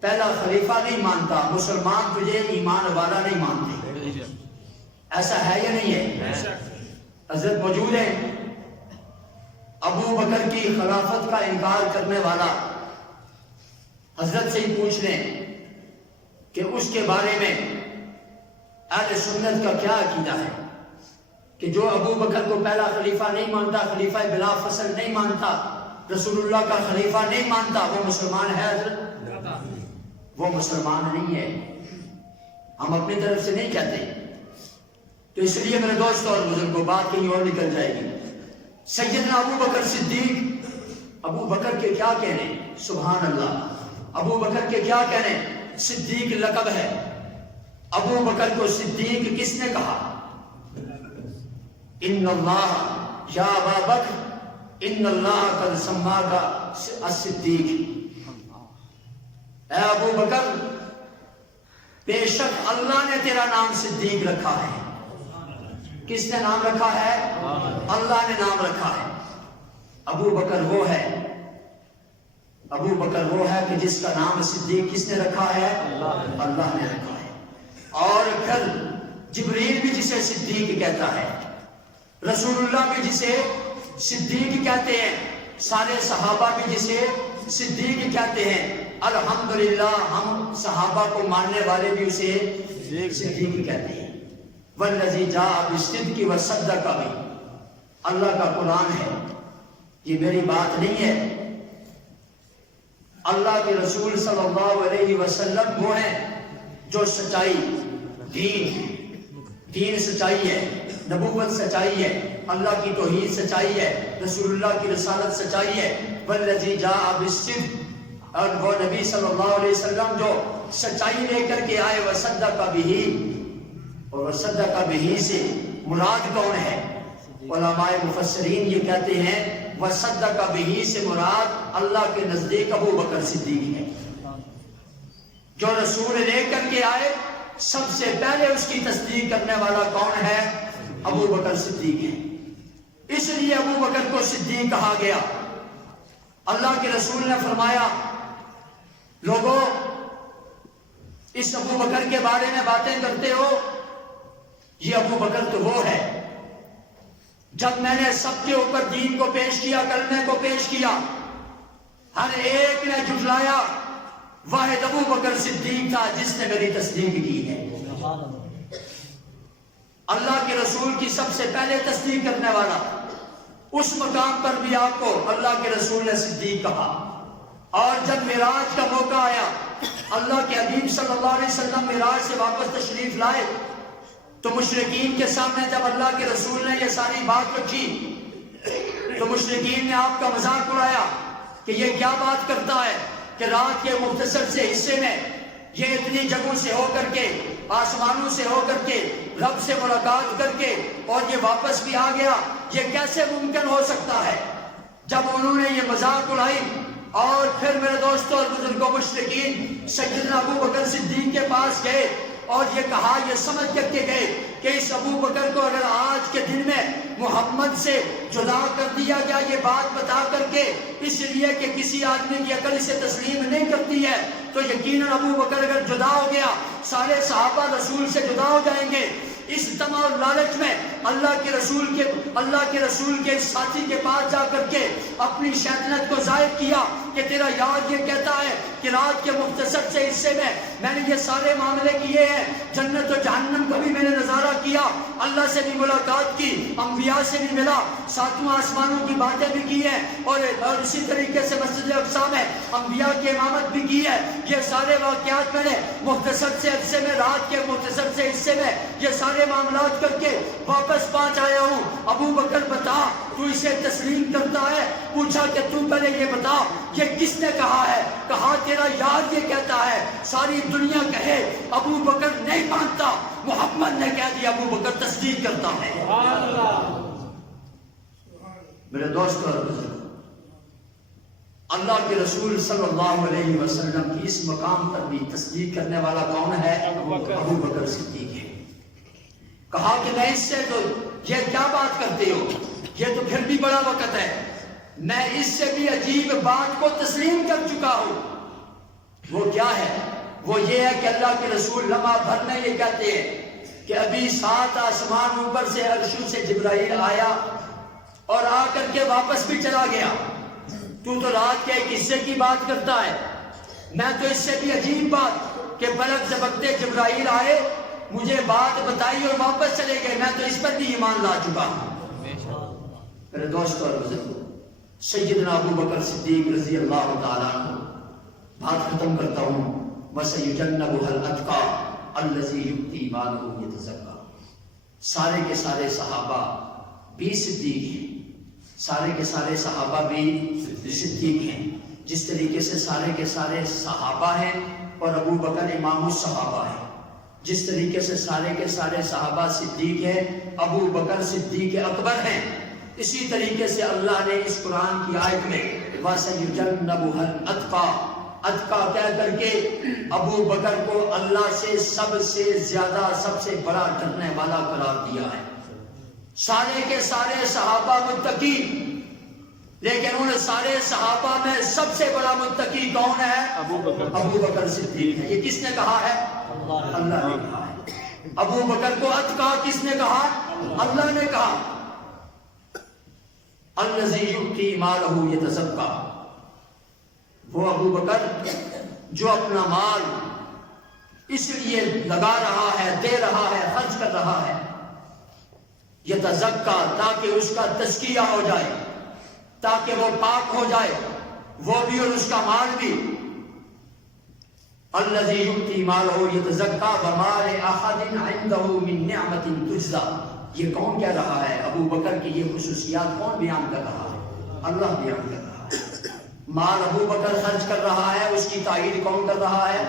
پہلا خلیفہ نہیں مانتا، مسلمان تجھے ایمان والا نہیں مانتے۔ ایسا ہے یا نہیں ہے؟ حضرت موجود ہے، ابو بکر کی خلافت کا انکار کرنے والا حضرت سے ہی پوچھ لیں کہ اس کے بارے میں اہل سنت کا کیا عقیدہ ہے، کہ جو ابو بکر کو پہلا خلیفہ نہیں مانتا، خلیفہ بلا فصل نہیں مانتا، رسول اللہ کا خلیفہ نہیں مانتا، وہ مسلمان ہے حضرت؟ وہ مسلمان نہیں ہے، ہم اپنی طرف سے نہیں کہتے۔ تو اس لیے میرے دوستوں اور بزرگوں، بات کہیں اور نکل جائے گی۔ سیدنا ابو بکر صدیق، ابو بکر کے کیا کہنے، سبحان اللہ، ابو بکر کے کیا کہنے، صدیق لقب ہے۔ ابو بکر کو صدیق کس نے کہا؟ ان اللہ یا ابا بکر ان اللہ قد سماک الصدیق، اے ابو بکر بے شک اللہ نے تیرا نام صدیق رکھا ہے۔ کس نے نام رکھا ہے؟ اللہ نے نام رکھا ہے۔ ابو بکر وہ ہے، ابو بکر وہ ہے کہ جس کا نام صدیق کس نے رکھا ہے؟ اللہ نے رکھا ہے۔ اور پھر جبریل بھی جسے صدیق کہتا ہے، رسول اللہ بھی جسے صدیق کہتے ہیں، سارے صحابہ بھی جسے صدیق کہتے ہیں۔ الحمدللہ ہم صحابہ کو ماننے والے بھی اسے صدیق کہتے ہیں۔ والذی جاء بالصدق وصدق بھی اللہ کا قرآن ہے، یہ میری بات نہیں ہے۔ اللہ کے رسول صلی اللہ علیہ وسلم وہ ہیں جو سچائی، دین سچائی ہے، نبوت سچائی ہے، اللہ کی توحید سچائی ہے، رسول اللہ کی رسالت سچائی ہے۔ والذی جاء بالصدق، اور وہ نبی صلی اللہ علیہ وسلم جو سچائی لے کر کے آئے، وصدق بھی، اور وصدق بھی سے مراد کون ہے؟ علماء مفسرین یہ کہتے ہیں وصدق بھی سے مراد اللہ کے نزدیک ابو بکر صدیق ہے۔ جو رسول لے کر کے آئے سب سے پہلے اس کی تصدیق کرنے والا کون ہے؟ ابو بکر صدیق ہے۔ اس لیے ابو بکر کو صدیق کہا گیا۔ اللہ کے رسول نے فرمایا، لوگوں اس ابو بکر کے بارے میں باتیں کرتے ہو، یہ ابو بکر تو وہ ہے جب میں نے سب کے اوپر دین کو پیش کیا، کلمے کو پیش کیا، ہر ایک نے جھٹلایا، واحد ابو بکر صدیق تھا جس نے میری تصدیق کی ہے۔ اللہ کے رسول کی سب سے پہلے تصدیق کرنے والا، اس مقام پر بھی آپ کو اللہ کے رسول نے صدیق کہا۔ اور جب معراج کا موقع آیا، اللہ کے حبیب صلی اللہ علیہ وسلم معراج سے واپس تشریف لائے، تو مشرکین کے سامنے جب اللہ کے رسول نے یہ ساری بات رکھی تو مشرکین نے آپ کا مذاق اڑایا کہ یہ کیا بات کرتا ہے کہ رات کے مختصر سے حصے میں یہ اتنی جگہوں سے ہو کر کے، آسمانوں سے ہو کر کے، رب سے ملاقات کر کے اور یہ واپس بھی آ گیا، یہ کیسے ممکن ہو سکتا ہے؟ جب انہوں نے یہ مذاق اڑائی، اور پھر میرے دوستوں اور بزرگوں، مشرکین سیدنا ابو بکر صدیق کے پاس گئے اور یہ کہا، یہ سمجھ کر کے گئے کہ اس ابو بکر کو اگر آج کے دن میں محمد سے جدا کر دیا گیا، یہ بات بتا کر کے، اس لیے کہ کسی آدمی کی عقل اسے تسلیم نہیں کرتی ہے، تو یقیناً ابو بکر اگر جدا ہو گیا سارے صحابہ رسول سے جدا ہو جائیں گے۔ اس طمع اور لالچ میں اللہ کے رسول کے ساتھی کے پاس جا کر کے اپنی شیطنت کو ظاہر کیا کہ تیرا یار یہ کہتا ہے کہ رات کے مختصر سے حصے میں نے یہ سارے معاملے کیے ہیں، جنت و جہنم کا بھی میں نے نظارہ کیا، اللہ سے بھی ملاقات کی، انبیاء سے بھی ملا، ساتواں آسمانوں کی باتیں بھی کی ہیں، اور اسی طریقے سے مسجد اقصی میں انبیاء کی امامت بھی کی ہے۔ یہ سارے واقعات میں نے مختصر سے عرصے میں، رات کے مختصر سے حصے میں یہ سارے معاملات کر کے واپس پہنچ آیا ہوں۔ ابو بکر بتا تو اسے تسلیم کرتا ہے؟ پوچھا کہ تو پہلے یہ بتا یہ کس نے کہا ہے؟ کہا تیرا یار یہ کہتا ہے، ساری دنیا کہے ابو بکر نہیں مانتا، محمد نے کہہ دیا ابو بکر تصدیق کرتا ہے۔ میرے دوستو اور بزرگوں، اللہ کے رسول صلی اللہ علیہ وسلم کی اس مقام پر بھی تصدیق کرنے والا کون ہے؟ ابو بکر صدیق ہے۔ کہا کہ میں اس سے تو یہ کیا بات کرتے ہو، یہ تو پھر بھی بڑا وقت ہے، میں اس سے بھی عجیب بات کو تسلیم کر چکا ہوں۔ وہ کیا ہے؟ وہ یہ ہے کہ اللہ کے رسول لمحہ بھر میں یہ کہتے ہیں کہ ابھی 7 آسمان اوپر سے عرشوں سے جبرائیل آیا اور آ کر کے واپس بھی چلا گیا، تو رات کے ایک حصے کی بات کرتا ہے، میں تو اس سے بھی عجیب بات کہ برق جھپکتے جبرائیل آئے، مجھے بات بتائی اور واپس چلے گئے، میں تو اس پر بھی ایمان لا چکا ہوں۔ میرے دوستو اور بزرگوں، سیدنا ابو بکر صدیق رضی اللہ تعالیٰ عنہ، بات ختم کرتا ہوں، وَسَيُجَنَّبُهَا الْأَتْقَى الَّذِي يُؤْتِي مَالَهُ يَتَزَكَّىٰ۔ سارے کے سارے صحابہ بھی صدیق ہیں، سارے کے سارے صحابہ بھی صدیق ہیں، جس طریقے سے سارے کے سارے صحابہ ہیں اور ابو بکر امام الصحابہ ہیں، جس طریقے سے سارے کے سارے صحابہ صدیق ہیں، ابو بکر صدیق اکبر ہیں، اسی طریقے سے اللہ نے اس قرآن کی آیت میں وَسَيُجَنَّبُهَا الْأَتْقَى اتقا کہہ کر کے ابو بکر کو اللہ سے سب سے زیادہ، سب سے بڑا ڈرنے والا قرار دیا ہے۔ سارے کے سارے صحابہ متقی، لیکن ان سارے صحابہ میں سب سے بڑا متقی کون ہے؟ ابو بکر صدیق ہے۔ یہ کس نے کہا ہے؟ اللہ نے کہا ہے۔ ابو بکر کو اتقا کس نے کہا؟ اللہ نے کہا۔ الذی یؤتی مالہ یتزکیٰ، وہ ابو بکر جو اپنا مال اس لیے لگا رہا ہے، دے رہا ہے، خرچ کر رہا ہے، یتزکیٰ، تاکہ اس کا تزکیہ ہو جائے، تاکہ وہ پاک ہو جائے، وہ بھی اور اس کا مال بھی۔ الذی یؤتی مالہ یتزکیٰ وما لأحد عنده من نعمۃ تجزیٰ۔ یہ کون کہہ رہا ہے؟ ابو بکر کی یہ خصوصیات کون بیان کر رہا ہے؟ اللہ بیان کر رہا ہے۔ مال ابو بکر خرچ کر رہا ہے، اس کی تائید کون کر رہا ہے؟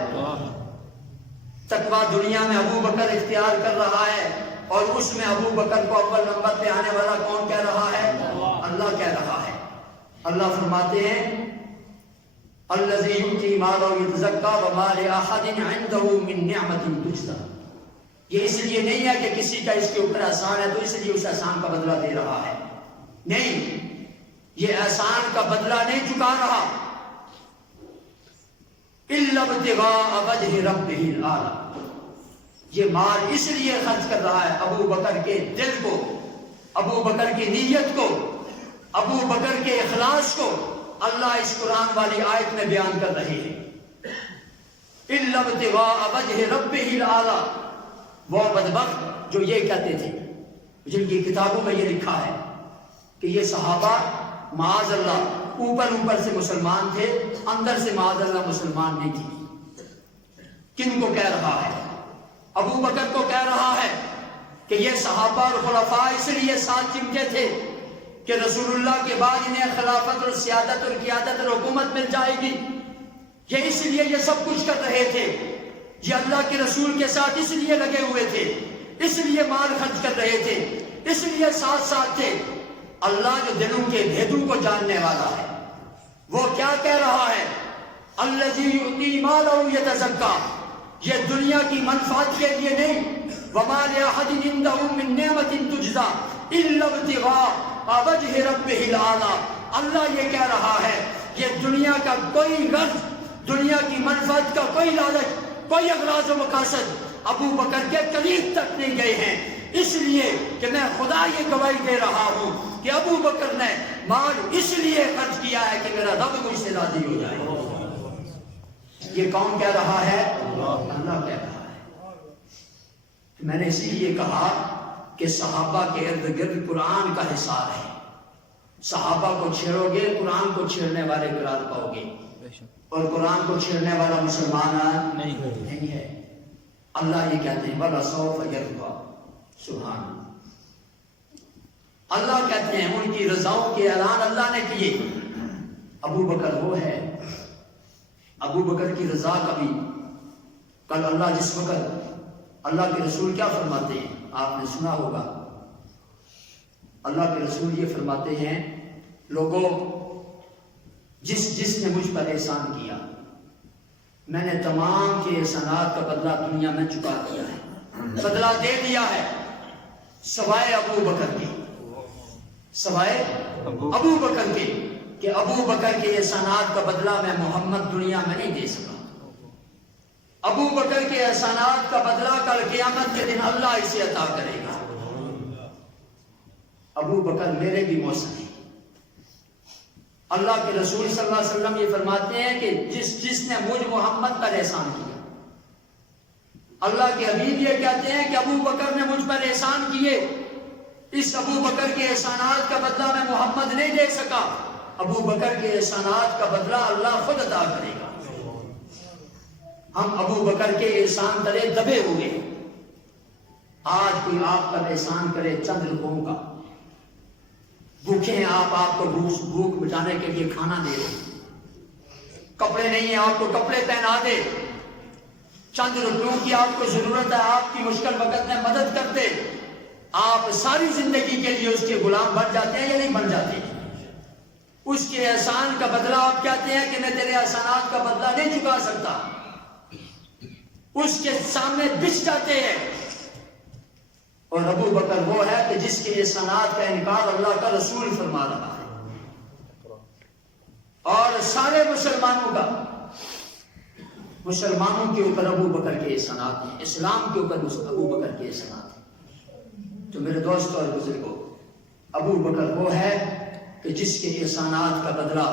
تقویٰ دنیا میں ابو بکر اختیار کر رہا ہے، اور اس میں ابو بکر کو اول نمبر پہ آنے والا کون کہہ رہا ہے؟ اللہ کہہ رہا ہے۔ اللہ فرماتے ہیں الذی یؤتی مالہ یتزکیٰ وما لأحد عنده من نعمۃ تجزیٰ۔ یہ اس لیے نہیں ہے کہ کسی کا اس کے اوپر احسان ہے تو اس لیے اس احسان کا بدلہ دے رہا ہے، نہیں، یہ احسان کا بدلہ نہیں چکا رہا۔ الا ابتغاء وجہ ربہ الاعلی، یہ مال اس لیے خرچ کر رہا ہے ابو بکر کے دل کو، ابو بکر کی نیت کو، ابو بکر کے اخلاص کو اللہ اس قرآن والی آیت میں بیان کر رہے ہیں۔ الا ابتغاء وجہ ربہ الاعلی، وہ بدبخت جو یہ کہتے تھے، جن کی کتابوں میں یہ لکھا ہے کہ یہ صحابہ معاذ اللہ اوپر سے مسلمان تھے، اندر سے معاذ اللہ مسلمان نہیں تھی۔ کن کو کہہ رہا ہے؟ ابو بکر کو کہہ رہا ہے کہ یہ صحابہ اور خلفاء اس لیے ساتھ چمٹے تھے کہ رسول اللہ کے بعد انہیں خلافت اور سیادت اور قیادت اور حکومت مل جائے گی، یہ اس لیے یہ سب کچھ کر رہے تھے، یہ اللہ کے رسول کے ساتھ اس لیے لگے ہوئے تھے، اس لیے مال خرچ کر رہے تھے، اس لیے ساتھ تھے۔ اللہ جو دلوں کے بھیدوں کو جاننے والا ہے، وہ کیا کہہ رہا ہے؟ الذی یؤتی مالہ یتزکیٰ، یہ دنیا کی منفعت کے لیے نہیں، وما لأحد عنده من نعمۃ تجزیٰ الا ابتغاء وجہ ربہ الاعلی۔ اللہ یہ کہہ رہا ہے یہ دنیا کا کوئی غرض، دنیا کی منفعت کا کوئی لالچ، کوئی اغراض و مقاصد ابو بکر کے قریب تک نہیں گئے ہیں، اس لیے کہ میں خدا یہ گواہی دے رہا ہوں کہ ابو بکر نے مال اس لیے خرچ کیا ہے کہ میرا رب مجھ سے راضی ہو جائے. یہ کون کہہ رہا ہے؟ اللہ کہہ رہا ہے. میں نے اسی لیے کہا کہ صحابہ کے ارد گرد قرآن کا حصار ہے. صحابہ کو چھیڑو گے قرآن کو چھیڑنے والے قرار پاؤ گے، اور قرآن کو چھیڑنے والا مسلمان نہیں ہے. اللہ یہ کہتے ہیں وَلَسَوْفَ يَرْضَىٰ. سبحان اللہ کہتے ہیں ان کی رضاؤں کے اعلان اللہ نے کیے. ابو بکر وہ ہے، ابو بکر کی رضا کبھی. کل اللہ جس وقت اللہ کے رسول کیا فرماتے ہیں آپ نے سنا ہوگا. اللہ کے رسول یہ فرماتے ہیں لوگوں جس نے مجھ پر احسان کیا میں نے تمام کے احسانات کا بدلہ دنیا میں چکا دیا ہے، بدلہ دے دیا ہے، سوائے ابو بکر کے، سوائے ابو بکر کے، کہ ابو بکر کے احسانات کا بدلہ میں محمد دنیا میں نہیں دے سکا. ابو بکر کے احسانات کا بدلہ کل قیامت کے دن اللہ اسے عطا کرے گا. ابو بکر میرے بھی موسم ہے. اللہ کے رسول صلی اللہ علیہ وسلم یہ فرماتے ہیں کہ جس نے مجھ محمد پر احسان کیا. اللہ کے حبیب یہ کہتے ہیں کہ ابو بکر نے مجھ پر احسان کیے، اس ابو بکر کے احسانات کا بدلہ میں محمد نہیں دے سکا. ابو بکر کے احسانات کا بدلہ اللہ خود عطا کرے گا. ہم ابو بکر کے احسان تلے دبے ہوئے. آج کوئی آپ پر احسان کرے چند روپوں کا، بھوکے ہیں آپ کو بھوک بچانے کے لیے کھانا دے دے، کپڑے نہیں ہیں آپ کو کپڑے پہنا دے، چند روپیوں کی آپ کو ضرورت ہے آپ کی مشکل وقت میں مدد کر دے، آپ ساری زندگی کے لیے اس کے غلام بن جاتے ہیں یا نہیں بن جاتے؟ اس کے احسان کا بدلہ آپ کہتے ہیں کہ میں تیرے احسانات کا بدلہ نہیں چکا سکتا، اس کے سامنے بچ جاتے ہیں. اور ابو بکر وہ ہے کہ جس کے احسانات کا انکار اللہ کا رسول فرما رہا ہے. اور سارے مسلمانوں کے اوپر ابو بکر کے احسانات ہیں، اسلام کے اوپر ابو بکر کے احسانات ہیں. تو میرے دوستوں اور بزرگوں، ابو بکر وہ ہے کہ جس کے احسانات کا بدلہ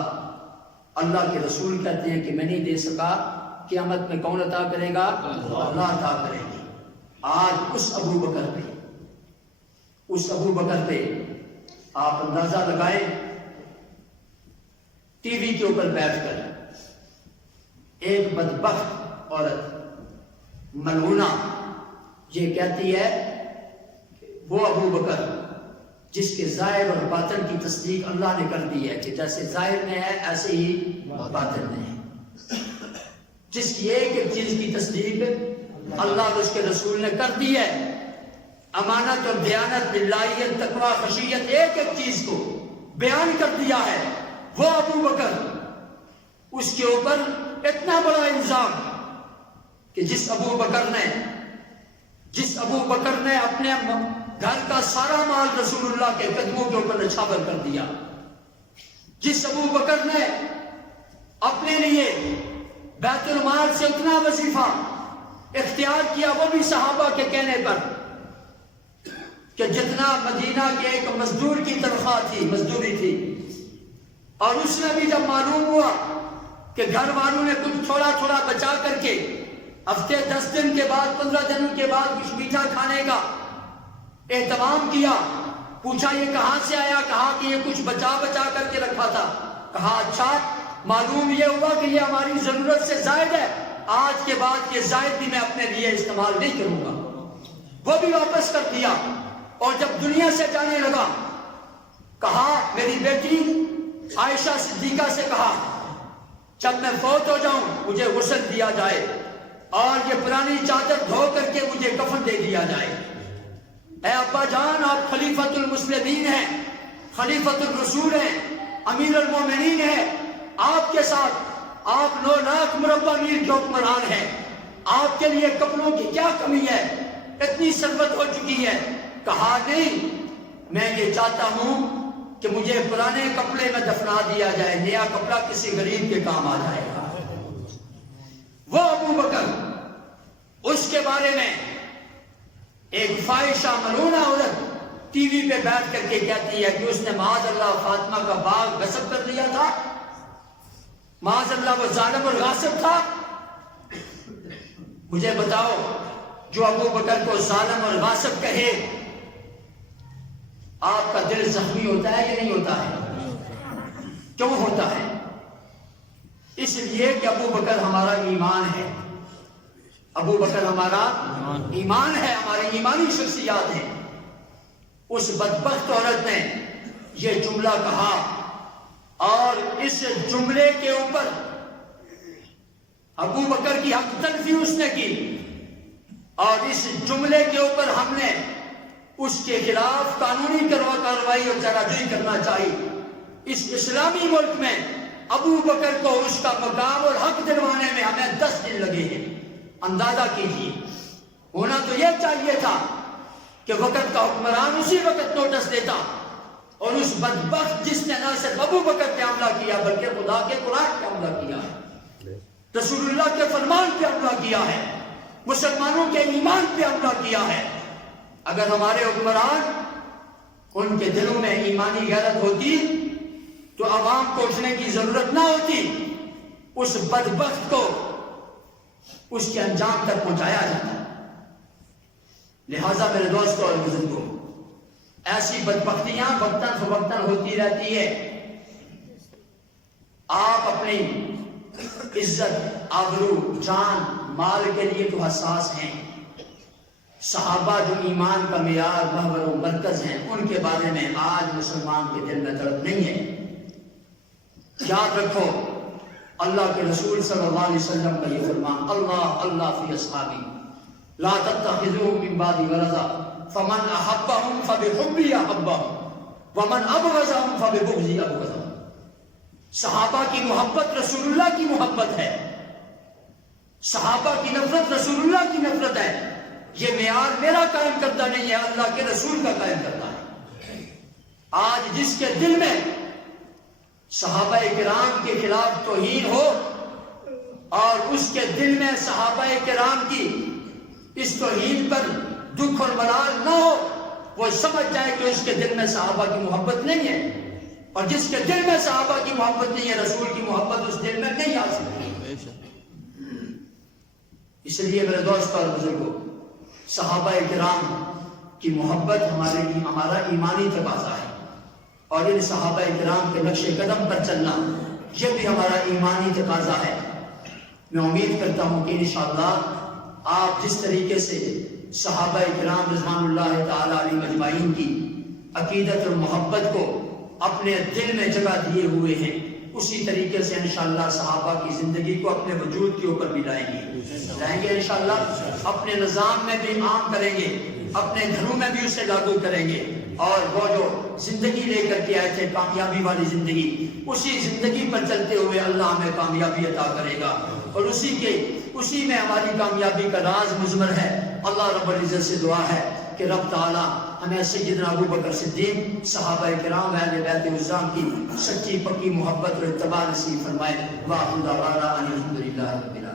اللہ کے رسول کہتے ہیں کہ میں نہیں دے سکا، قیامت میں کون عطا کرے گا؟ اللہ عطا کرے گی. آج اس ابو بکر پہ آپ اندازہ لگائیں، ٹی وی کے اوپر بیٹھ کر ایک بدبخت عورت ملعونہ یہ کہتی ہے کہ وہ ابو بکر جس کے ظاہر اور باطن کی تصدیق اللہ نے کر دی ہے کہ جیسے ظاہر میں ہے ایسے ہی باطن میں ہے، جس کی ایک چیز کی تصدیق اللہ اور اس کے رسول نے کر دی ہے، امانت اور دیانت، بلائیت، تقوی، خشیت، ایک چیز کو بیان کر دیا ہے، وہ ابو بکر. اس کے اوپر اتنا بڑا الزام کہ جس ابو بکر نے اپنے گھر کا سارا مال رسول اللہ کے قدموں کے اوپر نچھاور کر دیا، جس ابو بکر نے اپنے لیے بیت المال سے اتنا وظیفہ اختیار کیا، وہ بھی صحابہ کے کہنے پر، کہ جتنا مدینہ کے ایک مزدور کی تنخواہ تھی، مزدوری تھی، اور اس میں بھی جب معلوم ہوا کہ گھر والوں نے کچھ تھوڑا بچا کر کے ہفتے 10 دن کے بعد 15 دن کے بعد کچھ میٹھا کھانے کا اہتمام کیا، پوچھا یہ کہاں سے آیا؟ کہا کہ یہ کچھ بچا کر کے رکھا تھا. کہا اچھا، معلوم یہ ہوا کہ یہ ہماری ضرورت سے زائد ہے، آج کے بعد یہ زائد بھی میں اپنے لیے استعمال نہیں کروں گا. وہ بھی واپس کر دیا. اور جب دنیا سے جانے لگا، کہا میری بیٹی عائشہ صدیقہ سے کہا جب میں فوت ہو جاؤں مجھے غسل دیا جائے اور یہ پرانی چادر دھو کر کے مجھے کفن دے دیا جائے. اے ابا جان، آپ خلیفۃ المسلمین ہیں، خلیفۃ الرسول ہیں، امیر المومنین ہیں، آپ کے ساتھ آپ 9 لاکھ مربع میل کے حکمران ہیں، آپ کے لیے کپڑوں کی کیا کمی ہے؟ اتنی ثروت ہو چکی ہے. کہا نہیں، میں یہ چاہتا ہوں کہ مجھے پرانے کپڑے میں دفنا دیا جائے، نیا کپڑا کسی غریب کے کام آ جائے گا. وہ ابو بکر، اس کے بارے میں ایک فاحشہ ملعونہ عورت ٹی وی پہ بیٹھ کر کے کہتی ہے کہ اس نے معاذ اللہ فاطمہ کا باغ غصب کر لیا تھا، معاذ اللہ وہ ظالم اور غاصب تھا؟ مجھے بتاؤ، جو ابو بکر کو ظالم اور غاصب کہے آپ کا دل زخمی ہوتا ہے یا نہیں ہوتا ہے؟ کیوں ہوتا ہے؟ اس لیے کہ ابو بکر ہمارا ایمان ہے، ابو بکر ہمارا ایمان ہے، ہماری ایمانی شخصیات ہیں۔ اس بدبخت عورت نے یہ جملہ کہا اور اس جملے کے اوپر ابو بکر کی حق تلفی اس نے کی، اور اس جملے کے اوپر ہم نے اس کے خلاف قانونی کارروائی اور چارہ کرنا چاہیے۔ اس اسلامی ملک میں ابو بکر کو اس کا مقام اور حق دلوانے میں ہمیں 10 دن لگے ہیں۔ اندازہ کیجیے، ہونا تو یہ چاہیے تھا کہ وقت کا حکمران اسی وقت نوٹس دیتا، اور اس بدبخت جس نے نہ صرف ابو بکر پہ حملہ کیا بلکہ خدا کے قرآن پہ حملہ کیا ہے، رسول اللہ کے فرمان پہ حملہ کیا ہے، مسلمانوں کے ایمان پہ حملہ کیا ہے۔ اگر ہمارے حکمران ان کے دلوں میں ایمانی غیرت ہوتی تو عوام کو اٹھنے کی ضرورت نہ ہوتی، اس بدبخت کو اس کے انجام تک پہنچایا جاتا۔ لہذا میرے دوستوں اور بزرگوں، ایسی بدبختیاں وقتاً فوقتاً ہوتی رہتی ہے۔ آپ اپنی عزت، آبرو، جان، مال کے لیے تو حساس ہیں۔ صحابہ جو ایمان کا معیار، محور و مرکز ہیں، ان کے بارے میں آج مسلمان کے دل میں تڑپ نہیں ہے۔ یاد رکھو، اللہ کے رسول صلی اللہ علیہ وسلم کا یہ فرمان، اللہ اللہ فی اصحابی لا تتخذوهم من بعدی غرضا فمن احبهم فبحبی احبهم ومن ابغضهم فببغضی ابغضهم۔ صحابہ کی محبت رسول اللہ کی محبت ہے، صحابہ کی نفرت رسول اللہ کی نفرت ہے۔ یہ معیار میرا قائم کرتا نہیں ہے، اللہ کے رسول کا قائم کرتا ہے۔ آج جس کے دل میں صحابہ کرام کے خلاف توہین ہو اور اس کے دل میں صحابہ کرام کی اس توہین پر دکھ اور ملال نہ ہو، وہ سمجھ جائے کہ اس کے دل میں صحابہ کی محبت نہیں ہے، اور جس کے دل میں صحابہ کی محبت نہیں ہے، رسول کی محبت اس دل میں نہیں آ سکتی۔ اس لیے میرے دوست اور بزرگوں، صحابہ کرام کی محبت ہمارا ایمانی تقاضا ہے، اور ان صحابہ کرام کے نقش قدم پر چلنا یہ بھی ہمارا ایمانی تقاضا ہے۔ میں امید کرتا ہوں کہ انشاءاللہ آپ جس طریقے سے صحابہ کرام رضوان اللہ تعالی علیہم اجمعین کی عقیدت اور محبت کو اپنے دل میں جگہ دیے ہوئے ہیں، اسی طریقے سے انشاءاللہ صحابہ کی زندگی کو اپنے وجود کے اوپر بھی لائیں گے انشاءاللہ، اپنے نظام میں بھی عام کریں گے، اپنے گھروں میں بھی اسے لاگو کریں گے، اور وہ جو زندگی لے کر کے آئے تھے کامیابی والی زندگی، اسی زندگی پر چلتے ہوئے اللہ ہمیں کامیابی عطا کرے گا، اور اسی میں ہماری کامیابی کا راز مضمر ہے۔ اللہ رب العزت سے دعا ہے کہ رب تعالی ہمیں سیدنا ابو بکر صدیق، صحابہ کرام، اہل بیت الرضوان کی سچی پکی محبت اور اتباع نصیب فرمائے۔ وآخر دعوانا ان الحمد للہ رب العالمین۔